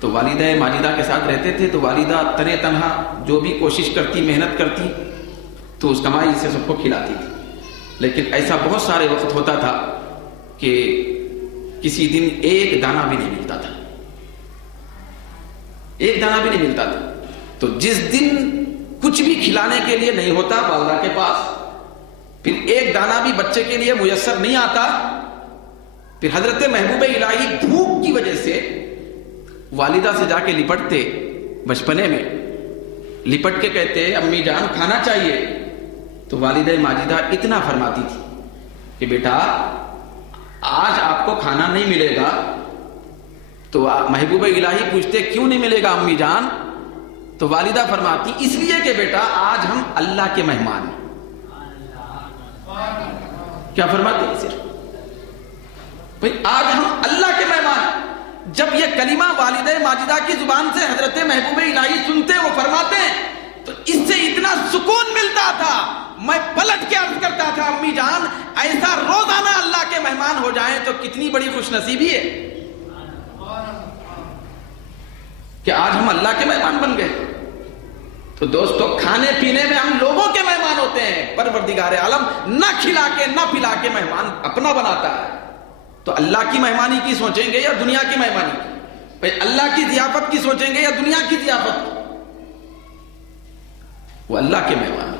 تو والدہ ماجدہ کے ساتھ رہتے تھے. تو والدہ تنے تنہا جو بھی کوشش کرتی، محنت کرتی، تو اس کمائی سے سب کو کھلاتی تھی. لیکن ایسا بہت سارے وقت ہوتا تھا کہ کسی دن ایک دانہ بھی نہیں ملتا تھا، ایک دانہ بھی نہیں ملتا تھا. تو جس دن کچھ بھی کھلانے کے لیے نہیں ہوتا والدہ کے پاس، پھر ایک دانہ بھی بچے کے لیے میسر نہیں آتا، پھر حضرت محبوب الہی بھوک کی وجہ سے والدہ سے جا کے لپٹتے، بچپنے میں لپٹ کے کہتے امی جان کھانا چاہیے. تو والدہ ماجدہ اتنا فرماتی تھی کہ بیٹا آج آپ کو کھانا نہیں ملے گا. تو محبوب الہی پوچھتے کیوں نہیں ملے گا امی جان؟ تو والدہ فرماتی اس لیے کہ بیٹا آج ہم اللہ کے مہمان ہیں. کیا فرماتے ہیں؟ صرف بھئی آج ہم اللہ کے مہمان ہیں. جب یہ کلمہ والدہ ماجدہ کی زبان سے حضرت محبوب الہی سنتے، وہ فرماتے ہیں، تو اس سے اتنا سکون ملتا تھا، میں پلٹ کے عرض کرتا تھا امی جان ایسا روزانہ اللہ کے مہمان ہو جائیں تو کتنی بڑی خوش نصیبی ہے کہ آج ہم اللہ کے مہمان بن گئے. تو دوستو کھانے پینے میں ہم لوگوں کے مہمان ہوتے ہیں، پروردگار عالم نہ کھلا کے نہ پلا کے مہمان اپنا بناتا ہے. تو اللہ کی مہمانی کی سوچیں گے یا دنیا کی مہمانی کی؟ بھئی اللہ کی ضیافت کی سوچیں گے یا دنیا کی ضیافت کی؟ وہ اللہ کے مہمان.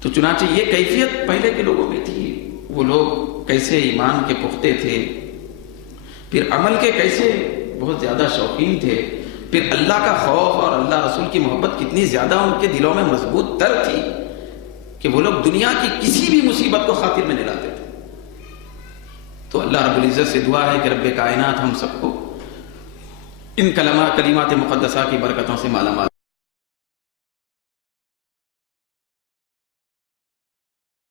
تو چنانچہ یہ کیفیت پہلے کے لوگوں میں تھی. وہ لوگ کیسے ایمان کے پختے تھے، پھر عمل کے کیسے بہت زیادہ شوقین تھے، پھر اللہ کا خوف اور اللہ رسول کی محبت کتنی زیادہ ان کے دلوں میں مضبوط تر تھی کہ وہ لوگ دنیا کی کسی بھی مصیبت کو خاطر میں نہیں لاتے تھے۔ تو اللہ رب العزت سے دعا ہے کہ رب کائنات ہم سب کو ان کلمات مقدسہ کی برکتوں سے مالا مال